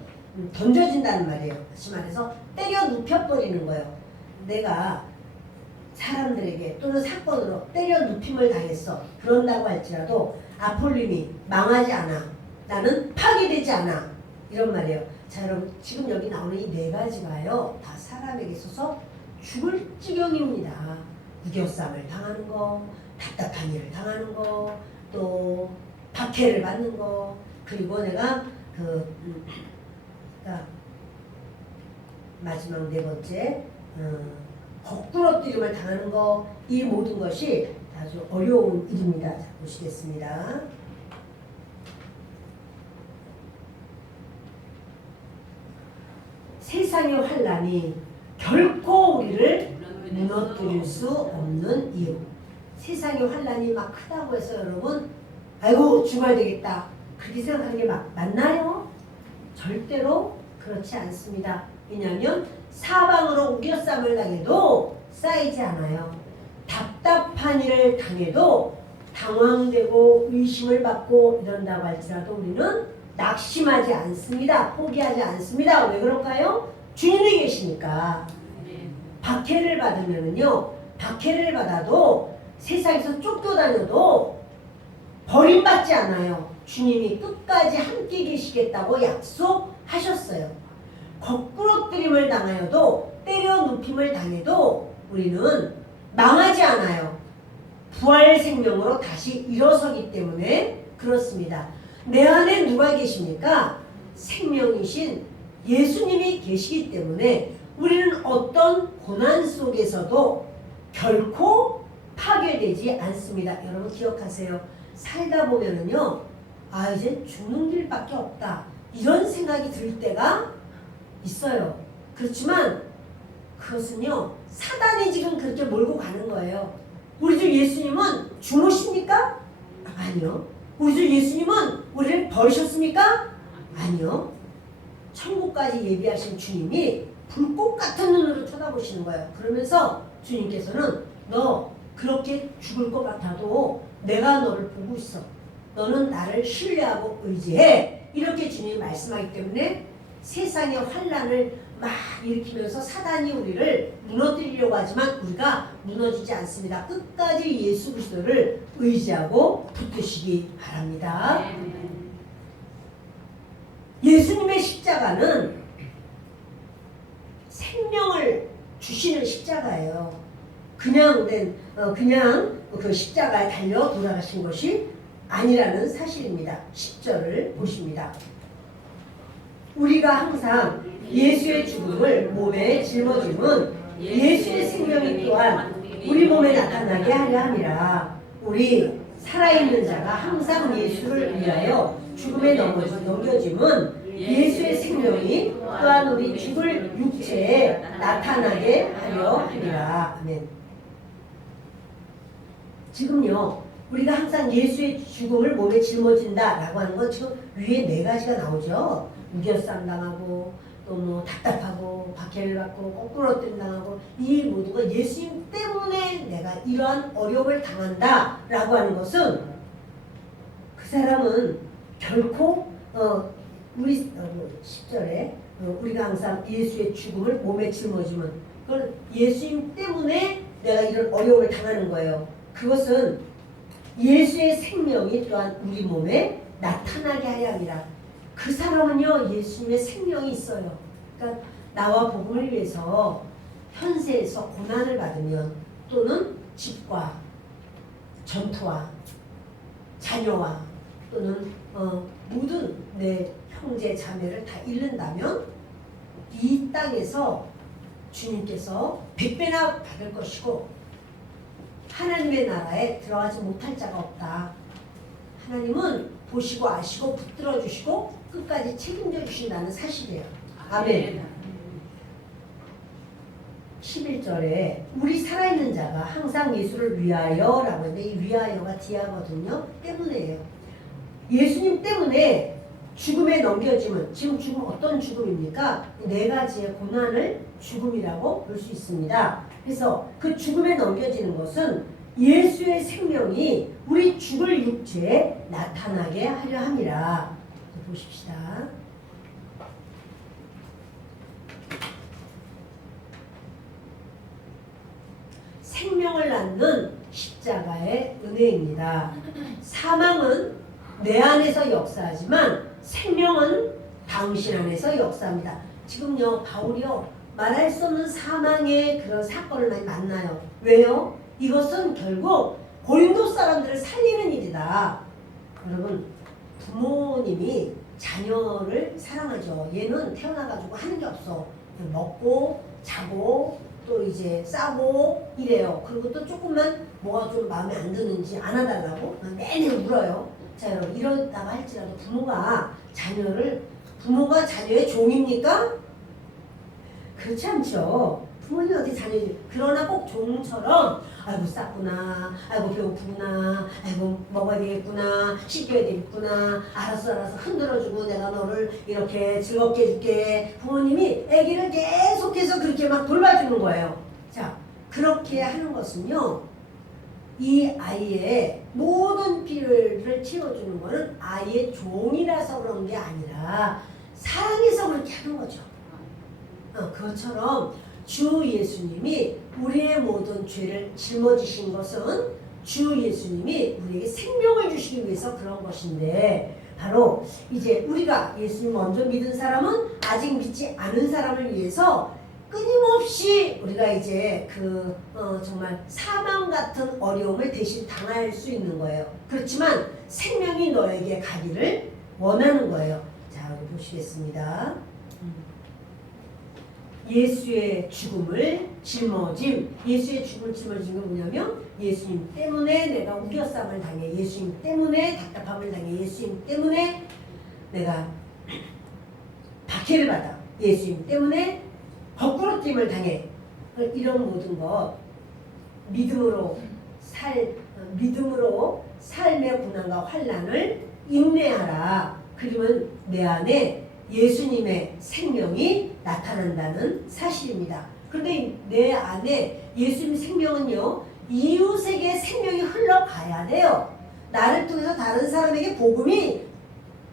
던져진다는 말이에요. 다시 말해서 때려 눕혀버리는 거예요. 내가 사람들에게 또는 사건으로 때려 눕힘을 당했어. 그런다고 할지라도 아폴림이 망하지 않아. 나는 파괴되지 않아. 이런 말이에요. 자 여러분 지금 여기 나오는 이 네 가지가요. 다 사람에게 있어서 죽을 지경입니다. 우겨쌈을 당하는 거, 답답한 일을 당하는 거, 또 박해를 받는 거, 그리고 내가 마지막 네 번째 거꾸러뜨림을 당하는 거, 이 모든 것이 아주 어려운 일입니다. 자, 보시겠습니다. 세상의 환란이 결코 우리를 무너뜨릴 수 없는 이유. 세상의 환란이 막 크다고 해서 여러분 아이고 죽어야 되겠다 그렇게 생각하는 게 맞나요? 절대로 그렇지 않습니다. 왜냐하면 사방으로 우겨쌈을 당해도 쌓이지 않아요. 답답한 일을 당해도 당황되고 의심을 받고 이런다고 할지라도 우리는 낙심하지 않습니다. 포기하지 않습니다. 왜 그럴까요? 주님이 계시니까. 박해를 받으면은요, 박해를 받아도 세상에서 쫓겨다녀도 버림받지 않아요. 주님이 끝까지 함께 계시겠다고 약속하셨어요. 거꾸러뜨림을 당하여도 때려 눕힘을 당해도 우리는 망하지 않아요. 부활 생명으로 다시 일어서기 때문에 그렇습니다. 내 안에 누가 계십니까? 생명이신 예수님이 계시기 때문에 우리는 어떤 고난 속에서도 결코 파괴되지 않습니다. 여러분 기억하세요. 살다 보면은요, 아 이제 죽는 길밖에 없다 이런 생각이 들 때가 있어요. 그렇지만 그것은요 사단이 지금 그렇게 몰고 가는 거예요. 우리 주 예수님은 주무십니까? 아니요. 우리 주 예수님은 우리를 버리셨습니까? 아니요. 천국까지 예비하신 주님이 불꽃 같은 눈으로 쳐다보시는 거예요. 그러면서 주님께서는 너 그렇게 죽을 것 같아도 내가 너를 보고 있어. 너는 나를 신뢰하고 의지해. 이렇게 주님이 말씀하기 때문에 세상의 환란을 막 일으키면서 사단이 우리를 무너뜨리려고 하지만 우리가 무너지지 않습니다. 끝까지 예수 그리스도를 의지하고 붙드시기 바랍니다. 예수님의 십자가는 생명을 주시는 십자가예요. 그냥 그 십자가에 달려 돌아가신 것이 아니라는 사실입니다. 10절을 보십니다. 우리가 항상 예수의 죽음을 몸에 짊어짐은 예수의 생명이 또한 우리 몸에 나타나게 하려 함이라. 우리 살아있는 자가 항상 예수를 위하여 죽음에 넘겨짐은 예수의 생명이 또한 우리 죽을 육체에 나타나게 하려 함이라. 아멘. 지금요, 우리가 항상 예수의 죽음을 몸에 짊어진다 라고 하는 건 지금 위에 4가지가 나오죠. 무결상 당하고 또 뭐 답답하고 박해를 받고 거꾸로 당하고, 이 모두가 예수님 때문에 내가 이러한 어려움을 당한다 라고 하는 것은 그 사람은 결코 우리 10절에 우리가 항상 예수의 죽음을 몸에 짊어지면 그건 예수님 때문에 내가 이런 어려움을 당하는 거예요. 그것은 예수의 생명이 또한 우리 몸에 나타나게 하려 합니다. 그 사람은요, 예수님의 생명이 있어요. 그러니까 나와 복음을 위해서 현세에서 고난을 받으면, 또는 집과 전토와 자녀와 또는 모든 내 형제 자매를 다 잃는다면 이 땅에서 주님께서 100배나 받을 것이고 하나님의 나라에 들어가지 못할 자가 없다. 하나님은 보시고 아시고 붙들어 주시고 끝까지 책임져 주신다는 사실이에요. 아멘. 11절에 우리 살아있는 자가 항상 예수를 위하여 라고 했는데, 이 위하여가 뒤하거든요. 때문에예요. 예수님 때문에 죽음에 넘겨짐은, 지금 죽음 어떤 죽음입니까? 4가지의 고난을 죽음이라고 볼 수 있습니다. 그래서 그 죽음에 넘겨지는 것은 예수의 생명이 우리 죽을 육체에 나타나게 하려 함이라. 보십시다. 생명을 낳는 십자가의 은혜입니다. 사망은 내 안에서 역사하지만 생명은 당신 안에서 역사합니다. 지금요, 바울이요, 말할 수 없는 사망의 그런 사건을 많이 만나요. 왜요? 이것은 결국 고린도 사람들을 살리는 일이다. 여러분, 부모님이 자녀를 사랑하죠. 얘는 태어나가지고 하는 게 없어. 먹고 자고 또 이제 싸고 이래요. 그리고 또 조금만 뭐가 좀 마음에 안 드는지 안아달라고 내내 울어요. 자, 여러분, 이러다가 할지라도 부모가 자녀의 종입니까? 그렇지 않죠. 부모님이 어디 자녀지. 그러나 꼭 종처럼 아이고 쌌구나, 아이고 배고프구나, 아이고 먹어야 되겠구나, 씻겨야 되겠구나, 알았어 흔들어주고 내가 너를 이렇게 즐겁게 해줄게. 부모님이 아기를 계속해서 그렇게 막 돌봐주는 거예요. 자, 그렇게 하는 것은요, 이 아이의 모든 필요를 채워주는 것은 아이의 종이라서 그런 게 아니라 사랑해서 그렇게 하는 거죠. 그것처럼 주 예수님이 우리의 모든 죄를 짊어지신 것은 주 예수님이 우리에게 생명을 주시기 위해서 그런 것인데, 바로 이제 우리가 예수님 먼저 믿은 사람은 아직 믿지 않은 사람을 위해서 끊임없이 우리가 이제 정말 사망 같은 어려움을 대신 당할 수 있는 거예요. 그렇지만 생명이 너에게 가기를 원하는 거예요. 자, 우리 보시겠습니다. 예수의 죽음을 짊어짐. 예수의 죽음을 짊어진 건 뭐냐면, 예수님 때문에 내가 우겨쌈을 당해, 예수님 때문에 답답함을 당해, 예수님 때문에 내가 박해를 받아, 예수님 때문에 거꾸로짐을 당해. 이런 모든 것 믿음으로 삶의 고난과 환난을 인내하라. 그러면 내 안에 예수님의 생명이 나타난다는 사실입니다. 그런데 내 안에 예수님 생명은요, 이웃에게 생명이 흘러가야 돼요. 나를 통해서 다른 사람에게 복음이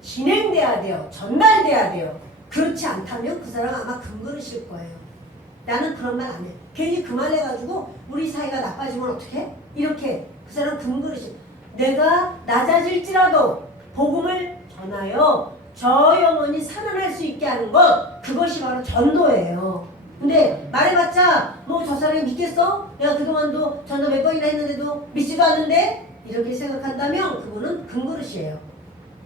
진행돼야 돼요. 전달돼야 돼요. 그렇지 않다면 그 사람 아마 금그릇일 거예요. 나는 그런 말 안 해. 괜히 그 말 해가지고 우리 사이가 나빠지면 어떡해? 이렇게 그 사람 금그릇이. 내가 낮아질지라도 복음을 전하여 저 영혼이 살아날 수 있게 하는 것, 그것이 바로 전도예요. 근데 말해봤자 뭐 저 사람이 믿겠어? 내가 그동안도 전도 몇 번이나 했는데도 믿지도 않는데? 이렇게 생각한다면 그분은 금그릇이에요.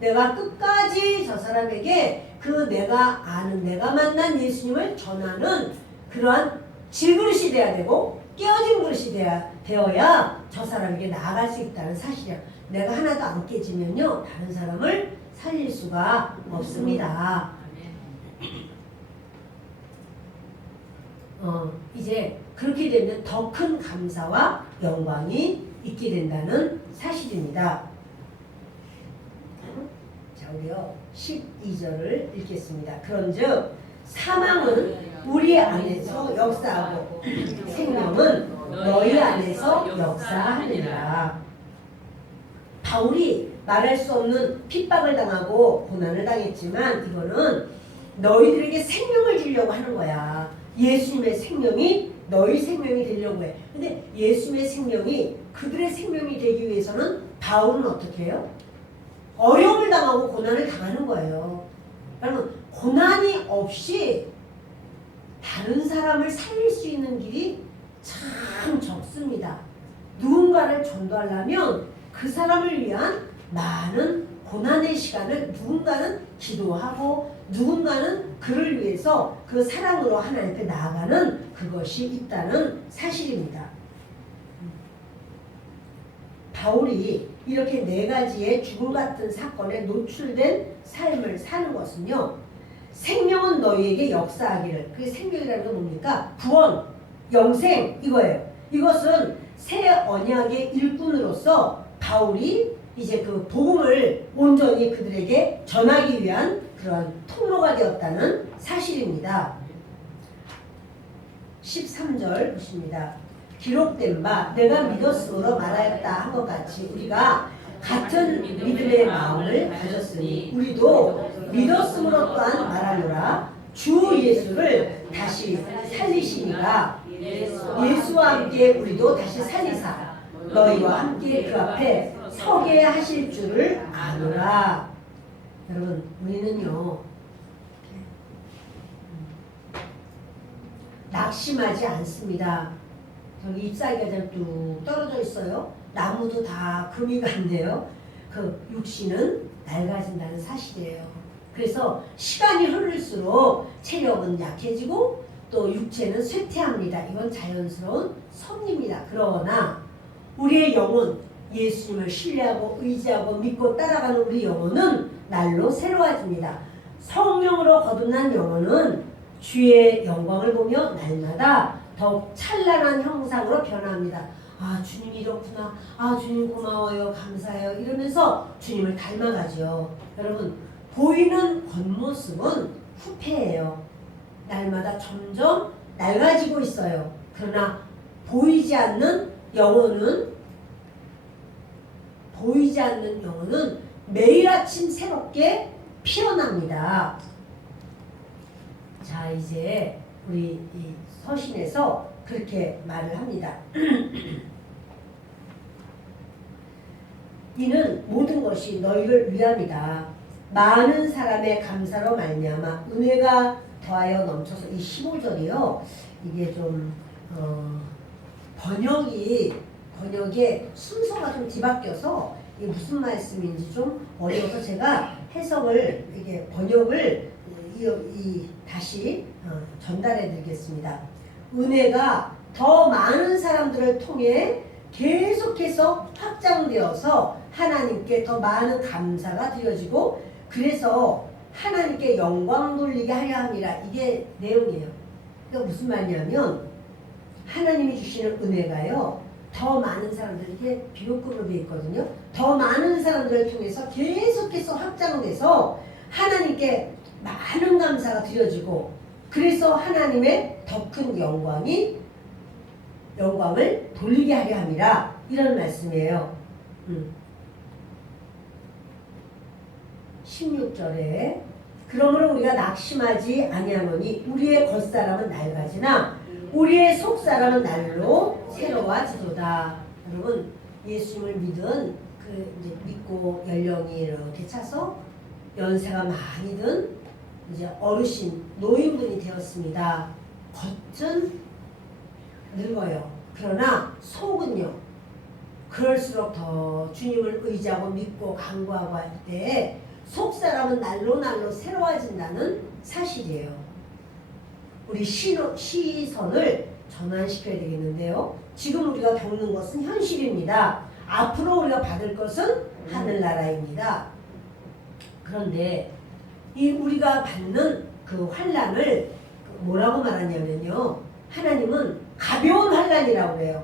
내가 끝까지 저 사람에게 그 내가 아는 내가 만난 예수님을 전하는 그러한 질그릇이 돼야 되고 깨어진 그릇이 되어야 저 사람에게 나아갈 수 있다는 사실이야. 내가 하나도 안 깨지면요 다른 사람을 살릴 수가 없습니다. 이제 그렇게 되면 더 큰 감사와 영광이 있게 된다는 사실입니다. 자, 우리요 12절을 읽겠습니다. 그런즉 사망은 우리 안에서 역사하고 생명은 너희 안에서 역사하느니라. 바울이 말할 수 없는 핍박을 당하고 고난을 당했지만 이거는 너희들에게 생명을 주려고 하는 거야. 예수님의 생명이 너희 생명이 되려고 해. 근데 예수님의 생명이 그들의 생명이 되기 위해서는 바울은 어떻게 해요? 어려움을 당하고 고난을 당하는 거예요. 그러면 고난이 없이 다른 사람을 살릴 수 있는 길이 참 적습니다. 누군가를 전도하려면 그 사람을 위한 많은 고난의 시간을 누군가는 기도하고 누군가는 그를 위해서 그 사랑으로 하나님 앞에 나아가는 그것이 있다는 사실입니다. 바울이 이렇게 네 가지의 죽음 같은 사건에 노출된 삶을 사는 것은요. 생명은 너희에게 역사하기를. 그게 생명이라는 건 뭡니까? 구원, 영생 이거예요. 이것은 새 언약의 일꾼으로서 바울이 이제 그 복음을 온전히 그들에게 전하기 위한 그런 통로가 되었다는 사실입니다. 13절 보십니다. 기록된 바 내가 믿었으므로 말하였다 한 것 같이 우리가 같은 믿음의 마음을 가졌으니 우리도 믿었으므로 또한 말하노라. 주 예수를 다시 살리시니가 예수와 함께 우리도 다시 살리사 너희와 함께 그 앞에 서게 하실 줄을 아노라. 여러분 우리는요 낙심하지 않습니다. 저기 잎사귀가 쭉 떨어져 있어요. 나무도 다 금이 같네요. 그 육신은 낡아진다는 사실이에요. 그래서 시간이 흐를수록 체력은 약해지고 또 육체는 쇠퇴합니다. 이건 자연스러운 섭리입니다. 그러나 우리의 영혼, 예수님을 신뢰하고 의지하고 믿고 따라가는 우리 영혼은 날로 새로워집니다. 성령으로 거듭난 영혼은 주의 영광을 보며 날마다 더욱 찬란한 형상으로 변합니다. 아 주님이 이렇구나. 아 주님 고마워요. 감사해요. 이러면서 주님을 닮아가죠. 여러분 보이는 겉모습은 후패예요. 날마다 점점 낡아지고 있어요. 그러나 보이지 않는 영혼은 매일 아침 새롭게 피어납니다. 자 이제 우리 이 서신에서 그렇게 말을 합니다. 이는 모든 것이 너희를 위함이다. 많은 사람의 감사로 말미암아 은혜가 더하여 넘쳐서 이 15절이요. 이게 좀 번역의 순서가 좀 뒤바뀌어서 이게 무슨 말씀인지 좀 어려워서 제가 해석을 이게 번역을 다시 전달해 드리겠습니다. 은혜가 더 많은 사람들을 통해 계속해서 확장되어서 하나님께 더 많은 감사가 드려지고 그래서 하나님께 영광 돌리게 하려 함이라. 이게 내용이에요. 그러니까 무슨 말이냐면 하나님이 주시는 은혜가요. 더 많은 사람들에게 비교급으로 되어 있거든요. 더 많은 사람들을 통해서 계속해서 확장돼서 하나님께 많은 감사가 드려지고 그래서 하나님의 더 큰 영광을 돌리게 하려 함이라. 이런 말씀이에요. 16절에 그러므로 우리가 낙심하지 아니하노니 우리의 겉사람은 낡아지나 우리의 속사람은 날로 새로워지도다. 여러분 예수님을 믿은 이제 믿고 연령이 이렇게 차서 연세가 많이 든 이제 어르신 노인분이 되었습니다. 겉은 늙어요. 그러나 속은요. 그럴수록 더 주님을 의지하고 믿고 간구하고 할 때 속사람은 날로 새로워진다는 사실이에요. 우리 시선을 전환시켜야 되겠는데요. 지금 우리가 겪는 것은 현실입니다. 앞으로 우리가 받을 것은 하늘나라입니다. 그런데 이 우리가 받는 그 환난을 뭐라고 말하냐면요. 하나님은 가벼운 환난이라고 해요.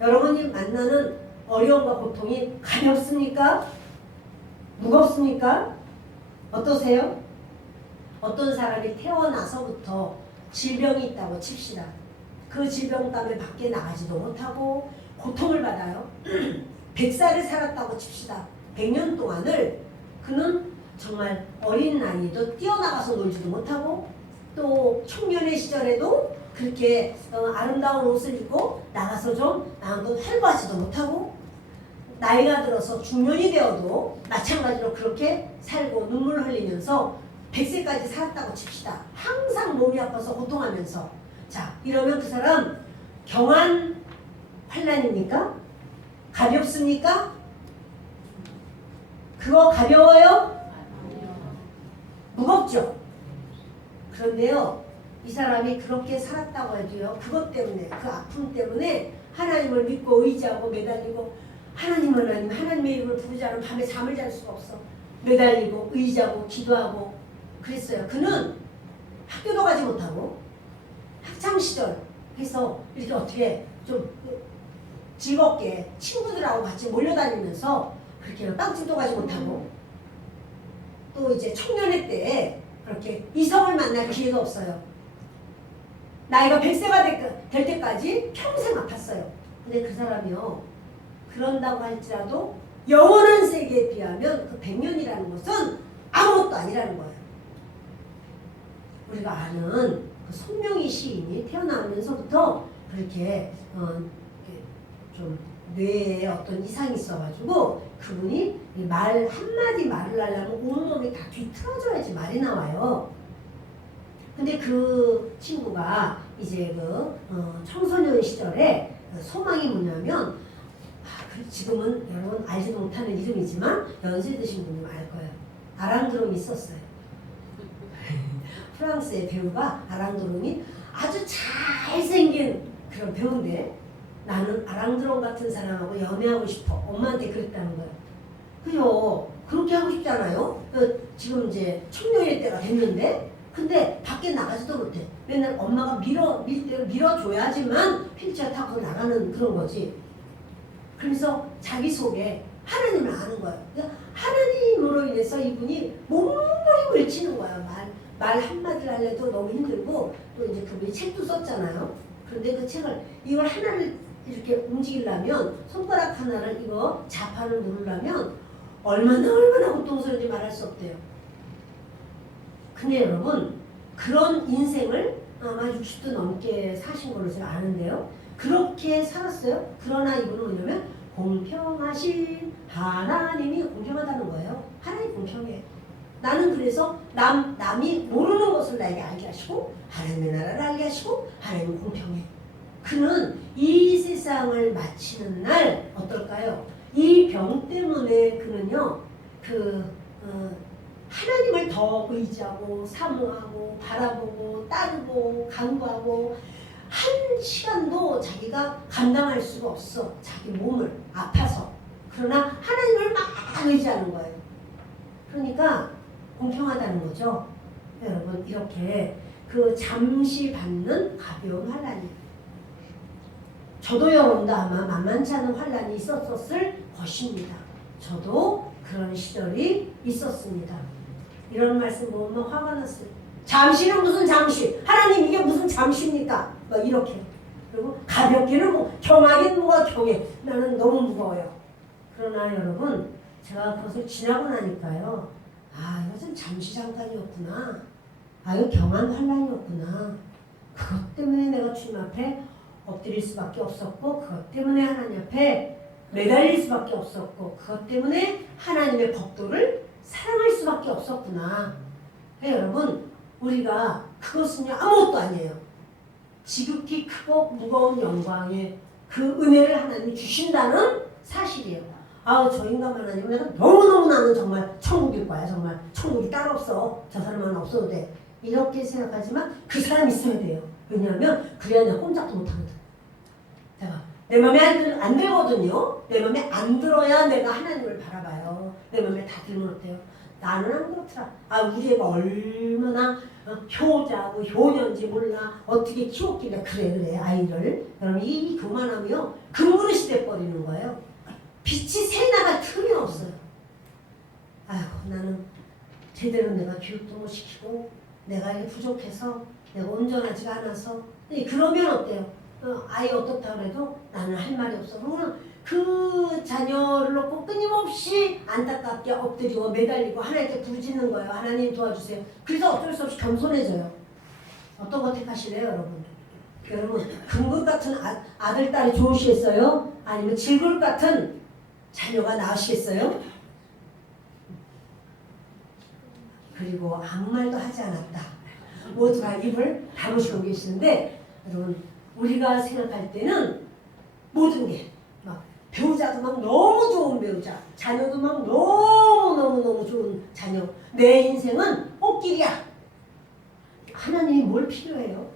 여러분이 만나는 어려움과 고통이 가볍습니까? 무겁습니까? 어떠세요? 어떤 사람이 태어나서부터 질병이 있다고 칩시다. 그 질병 때문에 밖에 나가지도 못하고 고통을 받아요. 100살을 살았다고 칩시다. 100년 동안을 그는 정말 어린 나이도 뛰어나가서 놀지도 못하고 또 청년의 시절에도 그렇게 아름다운 옷을 입고 나가서 좀 활보하지도 못하고 나이가 들어서 중년이 되어도 마찬가지로 그렇게 살고 눈물 흘리면서 100세까지 살았다고 칩시다. 항상 몸이 아파서 고통하면서 자 이러면 그 사람 경한 환난입니까? 가볍습니까? 그거 가벼워요? 무겁죠? 그런데요 이 사람이 그렇게 살았다고 해도요 그것 때문에 그 아픔 때문에 하나님을 믿고 의지하고 매달리고 하나님의 이름을 부르지 않으면 밤에 잠을 잘 수가 없어. 매달리고 의지하고 기도하고 그랬어요. 그는 학교도 가지 못하고 학창시절 해서 이렇게 어떻게 좀 즐겁게 친구들하고 같이 몰려다니면서 그렇게 빵집도 가지 못하고 또 이제 청년의 때에 그렇게 이성을 만날 기회도 없어요. 나이가 100세가 될 때까지 평생 아팠어요. 근데 그 사람이요 그런다고 할지라도 영원한 세계에 비하면 그 100년이라는 것은 아무것도 아니라는 거예요. 우리가 아는 그 손명희 시인이 태어나면서부터 그렇게 좀 뇌에 어떤 이상이 있어가지고 그분이 말 한마디 말을 하려면 온몸이 다 뒤틀어져야지 말이 나와요. 근데 그 친구가 이제 청소년 시절에 소망이 뭐냐면 지금은 여러분 알지도 못하는 이름이지만 연세 드신 분이 알 거예요. 아랑드롱이 있었어요. 프랑스의 배우가 아랑드롱이 아주 잘생긴 그런 배우인데 나는 아랑드롱 같은 사람하고 연애하고 싶어. 엄마한테 그랬다는 거예요. 그요 그렇게 하고 싶잖아요. 지금 이제 청년의 때가 됐는데 근데 밖에 나가지도 못해. 맨날 엄마가 밀어줘야지만 휠체어 타고 나가는 그런 거지. 그래서 자기 속에 하나님을 아는 거예요. 그러니까 하나님으로 인해서 이분이 몸부림을 치는 거예요. 말 한마디를 하려도 너무 힘들고 또 이제 그분이 책도 썼잖아요. 그런데 그 책을 이걸 하나를 이렇게 움직이려면 손가락 하나를 이거 자판을 누르려면 얼마나 고통스러운지 말할 수 없대요. 근데 여러분 그런 인생을 아마 60도 넘게 사신 걸로 제가 아는데요. 그렇게 살았어요. 그러나 이분은 뭐냐면 공평하신 하나님이 공평하다는 거예요. 하나님 공평해. 나는 그래서 남이 모르는 것을 나에게 알게 하시고 하나님의 나라를 알게 하시고 하나님은 공평해. 그는 이 세상을 마치는 날 어떨까요? 이 병 때문에 그는요 하나님을 더 의지하고 사모하고 바라보고 따르고 간구하고 한 시간도 자기가 감당할 수가 없어. 자기 몸을 아파서. 그러나 하나님을 막 의지하는 거예요. 그러니까 공평하다는 거죠. 여러분 이렇게 그 잠시 받는 가벼운 환난이에요. 저도 여러분도 아마 만만치 않은 환난이 있었을 것입니다. 저도 그런 시절이 있었습니다. 이런 말씀 보면 화가 났어요. 잠시는 무슨 잠시? 하나님 이게 무슨 잠시입니까? 막 이렇게. 그리고 가볍기는 뭐 경하긴 뭐가 경해. 나는 너무 무거워요. 그러나 여러분 제가 그것을 지나고 나니까요. 아 이것은 잠시 잠깐이었구나. 아 이거 경한 환난이었구나. 그것 때문에 내가 주님 앞에 엎드릴 수밖에 없었고 그것 때문에 하나님 앞에 매달릴 수밖에 없었고 그것 때문에 하나님의 법도를 사랑할 수밖에 없었구나. 여러분 우리가 그것은요 아무것도 아니에요. 지극히 크고 무거운 영광의 그 은혜를 하나님이 주신다는 사실이에요. 아우 저 인간만 아니면 내가 너무너무 나는 정말 천국일 거야. 정말 천국이 따로 없어. 저 사람만 없어도 돼. 이렇게 생각하지만 그 사람이 있어야 돼요. 왜냐하면 그래야 내가 꼼짝도 못하거든. 제가 내 맘에 안 들거든요. 내 맘에 안 들어야 내가 하나님을 바라봐요. 내 맘에 다 들면 어때요? 나는 안 그렇더라. 아 우리 애가 얼마나 효자고 효녀인지 몰라. 어떻게 키웠길래 그래 아이를. 여러분 이 교만하며 금그릇이 돼버리는 거예요. 빛이 새나갈 틈이 없어요. 아이고 나는 제대로 내가 교육도 못 시키고 내가 이게 부족해서 내가 온전하지가 않아서 그러면 어때요? 아이 어떻다 그래도 나는 할 말이 없어. 그러면 그 자녀를 놓고 끊임없이 안타깝게 엎드리고 매달리고 하나님께 부르짖는 거예요. 하나님 도와주세요. 그래서 어쩔 수 없이 겸손해져요. 어떤 거 택하실래요 여러분? 여러분 금국 같은 아들 딸이 좋으시겠어요? 아니면 질그릇 같은 자녀가 나으시겠어요? 그리고 아무 말도 하지 않았다. 모두가 입을 다무시고 계시는데 여러분 우리가 생각할 때는 모든 게 막 배우자도 막 너무 좋은 배우자, 자녀도 막 너무 좋은 자녀, 내 인생은 꽃길이야. 하나님이 뭘 필요해요?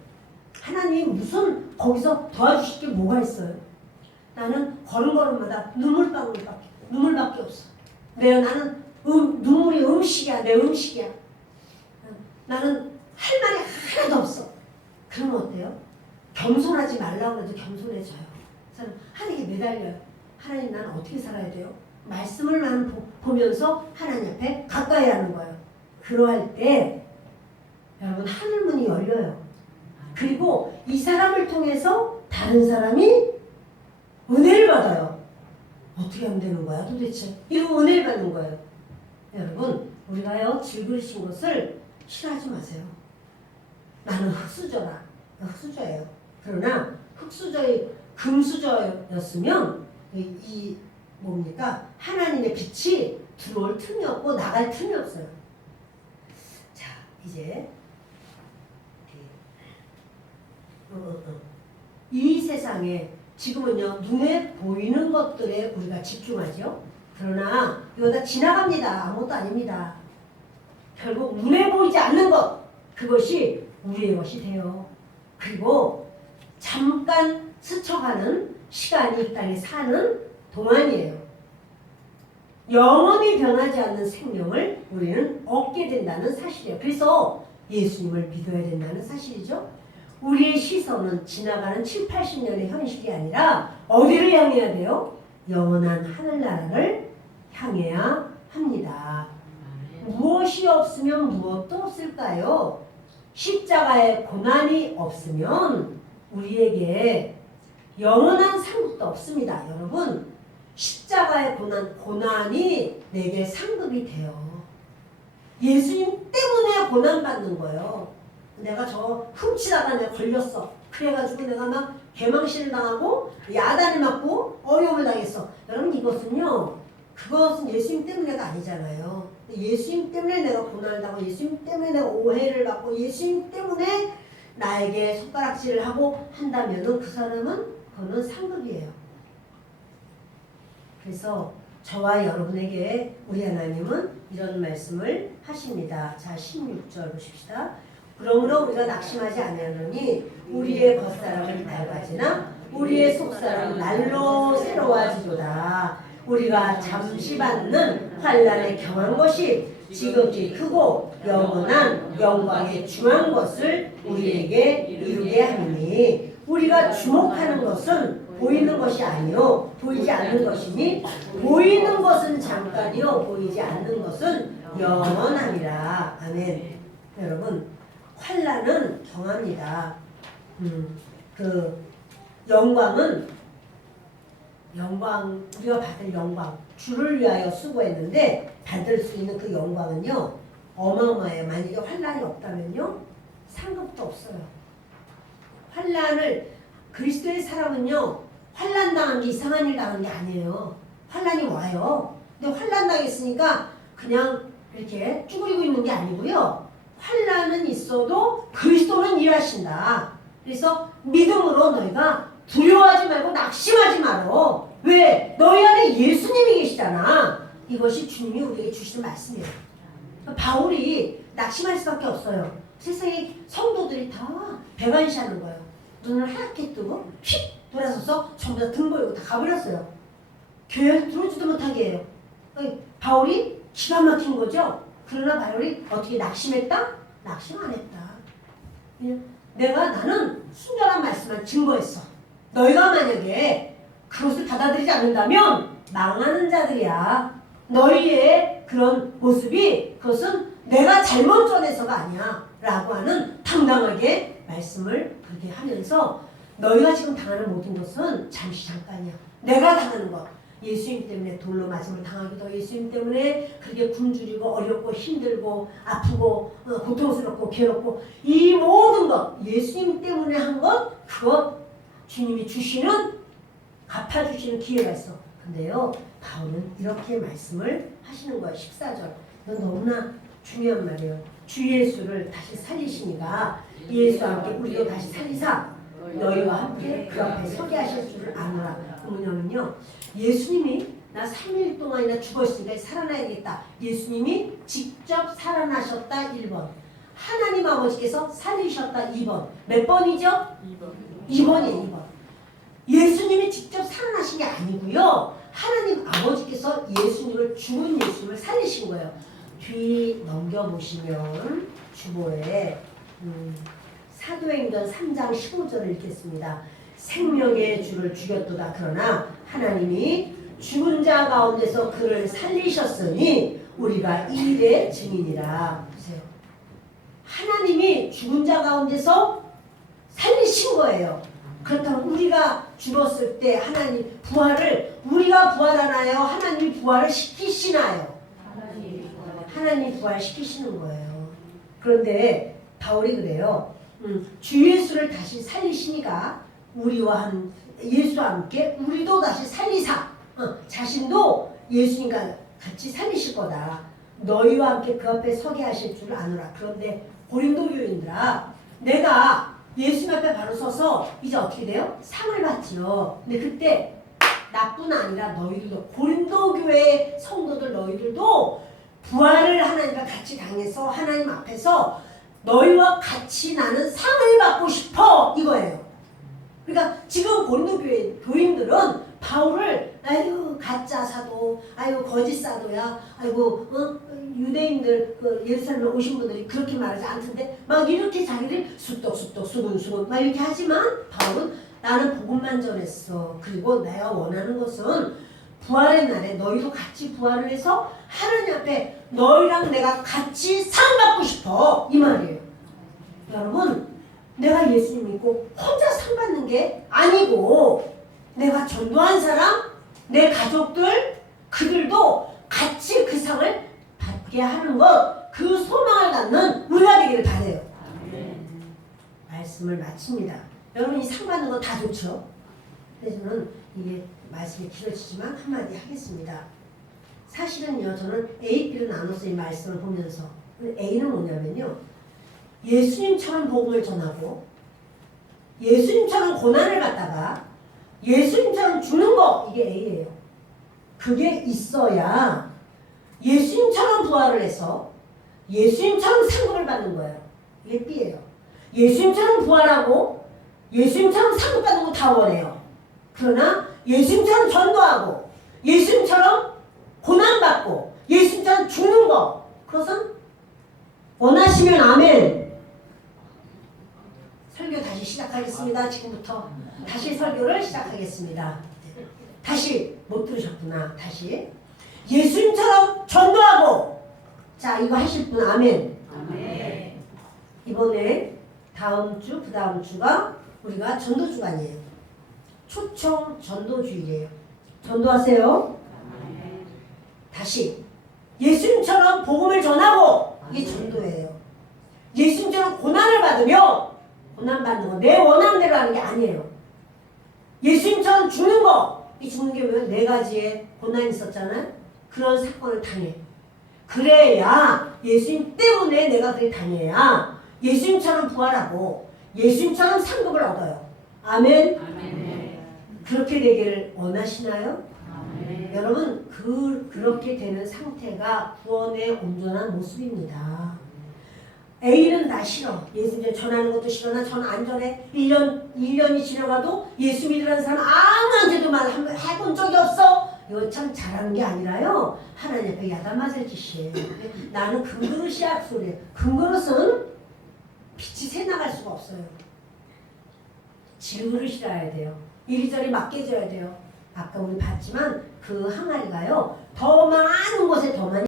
하나님이 무슨 거기서 도와주실 게 뭐가 있어요? 나는 걸음걸음마다 눈물밖에 없어. 나는 눈물이 음식이야. 내 음식이야. 나는 할 말이 하나도 없어. 그러면 어때요? 겸손하지 말라고 해도 겸손해져요. 저는 하나님께 매달려요. 하나님 나는 어떻게 살아야 돼요? 말씀을 나는 보면서 하나님 앞에 가까이 하는 거예요. 그러할 때 여러분 하늘문이 열려요. 그리고 이 사람을 통해서 다른 사람이 은혜를 받아요. 어떻게 하면 되는 거야 도대체? 이런 은혜를 받는 거예요. 여러분 우리가요 질그릇인 것을 싫어하지 마세요. 나는 흙수저라. 흙수저예요. 그러나 흙수저의 금수저였으면 이 뭡니까? 하나님의 빛이 들어올 틈이 없고 나갈 틈이 없어요. 자 이제 이 세상에 지금은요 눈에 보이는 것들에 우리가 집중하죠. 그러나 이거 다 지나갑니다. 아무것도 아닙니다. 결국 눈에 보이지 않는 것 그것이 우리의 것이 돼요. 그리고 잠깐 스쳐가는 시간이 이 땅에 사는 동안이에요. 영원히 변하지 않는 생명을 우리는 얻게 된다는 사실이에요. 그래서 예수님을 믿어야 된다는 사실이죠. 우리의 시선은 지나가는 7, 80년의 현실이 아니라 어디를 향해야 돼요? 영원한 하늘나라를 향해야 합니다. 무엇이 없으면 무엇도 없을까요? 십자가의 고난이 없으면 우리에게 영원한 상급도 없습니다. 여러분 십자가의 고난이 내게 상급이 돼요. 예수님 때문에 고난받는 거예요. 내가 저 훔치다가 내가 걸렸어. 그래가지고 내가 막 개망신을 당하고 야단을 맞고 어려움을 당했어. 여러분 그것은 예수님 때문에가 아니잖아요. 예수님 때문에 내가 고난을 당하고 예수님 때문에 내가 오해를 받고 예수님 때문에 나에게 손가락질을 하고 한다면은 그 사람은 그거는 상급이에요. 그래서 저와 여러분에게 우리 하나님은 이런 말씀을 하십니다. 자 16절 보십시다. 그러므로 우리가 낙심하지 아니하노니 우리의 겉사람은 낡아지나 우리의 속사람은 날로 새로워지도다. 우리가 잠시 받는 환난에 경한 것이 지극히 크고 영원한 영광에 중한 것을 우리에게 이루게 하니 우리가 주목하는 것은 보이는 것이 아니요 보이지 않는 것이니 보이는 것은 잠깐이요 보이지 않는 것은 영원하니라. 아멘. 여러분 환난은 경합니다. 그 영광은 우리가 받을 영광 주를 위하여 수고했는데 받을 수 있는 그 영광은요 어마어마해요. 만약에 환난이 없다면요 상급도 없어요. 환난을 그리스도의 사람은요 환난 당한 게 이상한 일 당한 게 아니에요. 환난이 와요. 근데 환난 당했으니까 그냥 이렇게 쭈그리고 있는 게 아니고요. 환난은 있어도 그리스도는 일하신다. 그래서 믿음으로 너희가 두려워하지 말고 낙심하지 말어. 왜? 너희 안에 예수님이 계시잖아. 이것이 주님이 우리에게 주시는 말씀이에요. 바울이 낙심할 수밖에 없어요. 세상에 성도들이 다 배관시하는 거예요. 눈을 하얗게 뜨고 휙 돌아서서 전부 다 등 보이고 다 가버렸어요. 교회에 들어오지도 못하게 해요. 바울이 기가 막힌 거죠. 그러나 바울이 어떻게 낙심했다? 낙심 안 했다. 나는 순전한 말씀을 증거했어. 너희가 만약에 그것을 받아들이지 않는다면 망하는 자들이야. 너희의 그런 모습이 그것은 내가 잘못 전해서가 아니야 라고 하는 당당하게 말씀을 그렇게 하면서 너희가 지금 당하는 모든 것은 잠시 잠깐이야. 내가 당하는 것, 예수님 때문에 돌로 맞음을 당하기도, 예수님 때문에 그렇게 굶주리고 어렵고 힘들고 아프고 고통스럽고 괴롭고 이 모든 것 예수님 때문에 한 것, 그것 주님이 주시는 갚아주시는 기회가 있어. 근데요 바울은 이렇게 말씀을 하시는 거야. 14절. 이건 너무나 중요한 말이에요. 주 예수를 다시 살리시니까 예수와 함께 우리도 다시 살리사 너희와 함께 그 앞에 서게 하실 줄을 아노라. 뭐냐면요, 예수님이 나 3일 동안이나 죽었으니까 살아나야겠다. 예수님이 직접 살아나셨다 1번, 하나님 아버지께서 살리셨다 2번. 몇 번이죠? 2번이에요. 2번. 예수님이 직접 살아나신 게 아니고요, 하나님 아버지께서 예수님을, 죽은 예수님을 살리신 거예요. 뒤 넘겨보시면 주보에 사도행전 3장 15절을 읽겠습니다. 생명의 주를 죽였도다. 그러나 하나님이 죽은 자 가운데서 그를 살리셨으니 우리가 이 일의 증인이라. 보세요. 하나님이 죽은 자 가운데서 살리신 거예요. 그렇다면 우리가 죽었을 때 하나님 부활을, 우리가 부활하나요? 하나님이 부활을 시키시나요? 하나님 부활시키시는 거예요. 그런데 바울이 그래요. 주 예수를 다시 살리시니까 우리와 예수와 함께 우리도 다시 살리사, 자신도 예수님과 같이 살리실 거다. 너희와 함께 그 앞에 서게 하실 줄 아노라. 그런데 고린도 교인들아, 내가 예수님 앞에 바로 서서 이제 어떻게 돼요? 상을 받지요. 근데 그때 나뿐 아니라 너희들도, 고린도 교회 성도들 너희들도 부활을 하나님과 같이 당해서 하나님 앞에서 너희와 같이 나는 상을 받고 싶어, 이거예요. 그러니까 지금 고린도 교회 교인들은 바울을 아유 가짜 사도, 아유 거짓 사도야, 아이고 유대인들 그 예루살렘에 오신 분들이 그렇게 말하지 않던데 막 이렇게 자기를 수떡수떡 수근수근 막 이렇게 하지만 바울은 나는 복음만 전했어. 그리고 내가 원하는 것은 부활의 날에 너희도 같이 부활을 해서 하나님 앞에 너희랑 내가 같이 상 받고 싶어, 이 말이에요. 여러분, 내가 예수님 믿고 혼자 상 받는 게 아니고 내가 전도한 사람, 내 가족들, 그들도 같이 그 상을 받게 하는 것, 그 소망을 갖는 우리가 되기를 바라요. 말씀을 마칩니다. 여러분, 이 상 받는 거 다 좋죠? 근데 저는 이게 말씀이 길어지지만 한마디 하겠습니다. 사실은요, 저는 A, B로 나눠서 이 말씀을 보면서, A는 뭐냐면요, 예수님처럼 복음을 전하고 예수님처럼 고난을 갖다가 예수님처럼 주는 거, 이게 A예요. 그게 있어야 예수님처럼 부활을 해서 예수님처럼 상급을 받는 거예요. 이게 B예요. 예수님처럼 부활하고 예수님처럼 상급 받는 거 다 원해요. 그러나 예수님처럼 전도하고 예수님처럼 고난받고 예수님처럼 죽는 거, 그것은 원하시면 아멘. 설교 다시 시작하겠습니다. 지금부터 다시 설교를 시작하겠습니다. 다시 못 들으셨구나. 다시 예수님처럼 전도하고, 자 이거 하실 분 아멘. 아멘. 이번에 다음 주, 그 다음 주가 우리가 전도 주간이에요. 초청 전도주일이에요. 전도하세요. 아멘. 다시 예수님처럼 복음을 전하고, 이게 전도예요. 예수님처럼 고난을 받으며, 고난받는 거 내 원하는 대로 하는 게 아니에요. 예수님처럼 죽는 거, 이 죽는 게 왜? 4가지의 고난이 있었잖아요. 그런 사건을 당해. 그래야 예수님 때문에 내가 그리 다녀야 예수님처럼 부활하고 예수님처럼 상급을 얻어요. 아멘. 아멘. 그렇게 되기를 원하시나요? 아멘. 여러분 그렇게 되는 상태가 구원의 온전한 모습입니다. A는 나 싫어. 예수님 전하는 것도 싫어. 나 전 안 전해. 1년이 지나가도 예수 믿으라는 사람 아무한테도 말 해본 적이 없어. 이거 참 잘하는 게 아니라요. 하나님 앞에 야단 맞을 짓이에요. 나는 금그릇이야 소리예요. 금그릇은 빛이 새나갈 수가 없어요. 질그릇이라 해야 돼요. 이리저리 막 깨져야 돼요. 아까 우리 봤지만 그 항아리가요. 더 많은 곳에 더 많이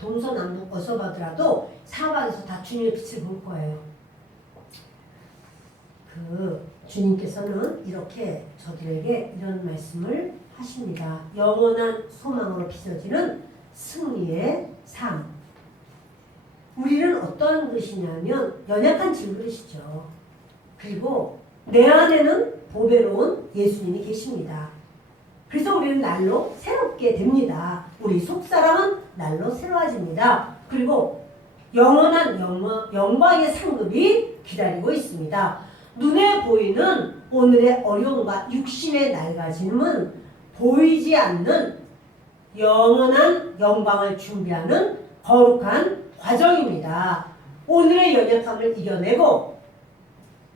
동서남북 어서 가더라도 사방에서 다 주님의 빛을 볼 거예요. 그 주님께서는 이렇게 저들에게 이런 말씀을 하십니다. 영원한 소망으로 빚어지는 승리의 삶. 우리는 어떠한 그릇이냐면 연약한 질그릇이죠. 그리고 내 안에는 보배로운 예수님이 계십니다. 그래서 우리는 날로 새롭게 됩니다. 우리 속사람은 날로 새로워집니다. 그리고 영원한 영광의 상급이 기다리고 있습니다. 눈에 보이는 오늘의 어려움과 육신의 낡아짐은 보이지 않는 영원한 영광을 준비하는 거룩한 과정입니다. 오늘의 연약함을 이겨내고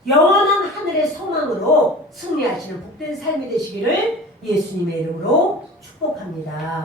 영원한 하늘의 소망으로 승리하시는 복된 삶이 되시기를 예수님의 이름으로 축복합니다.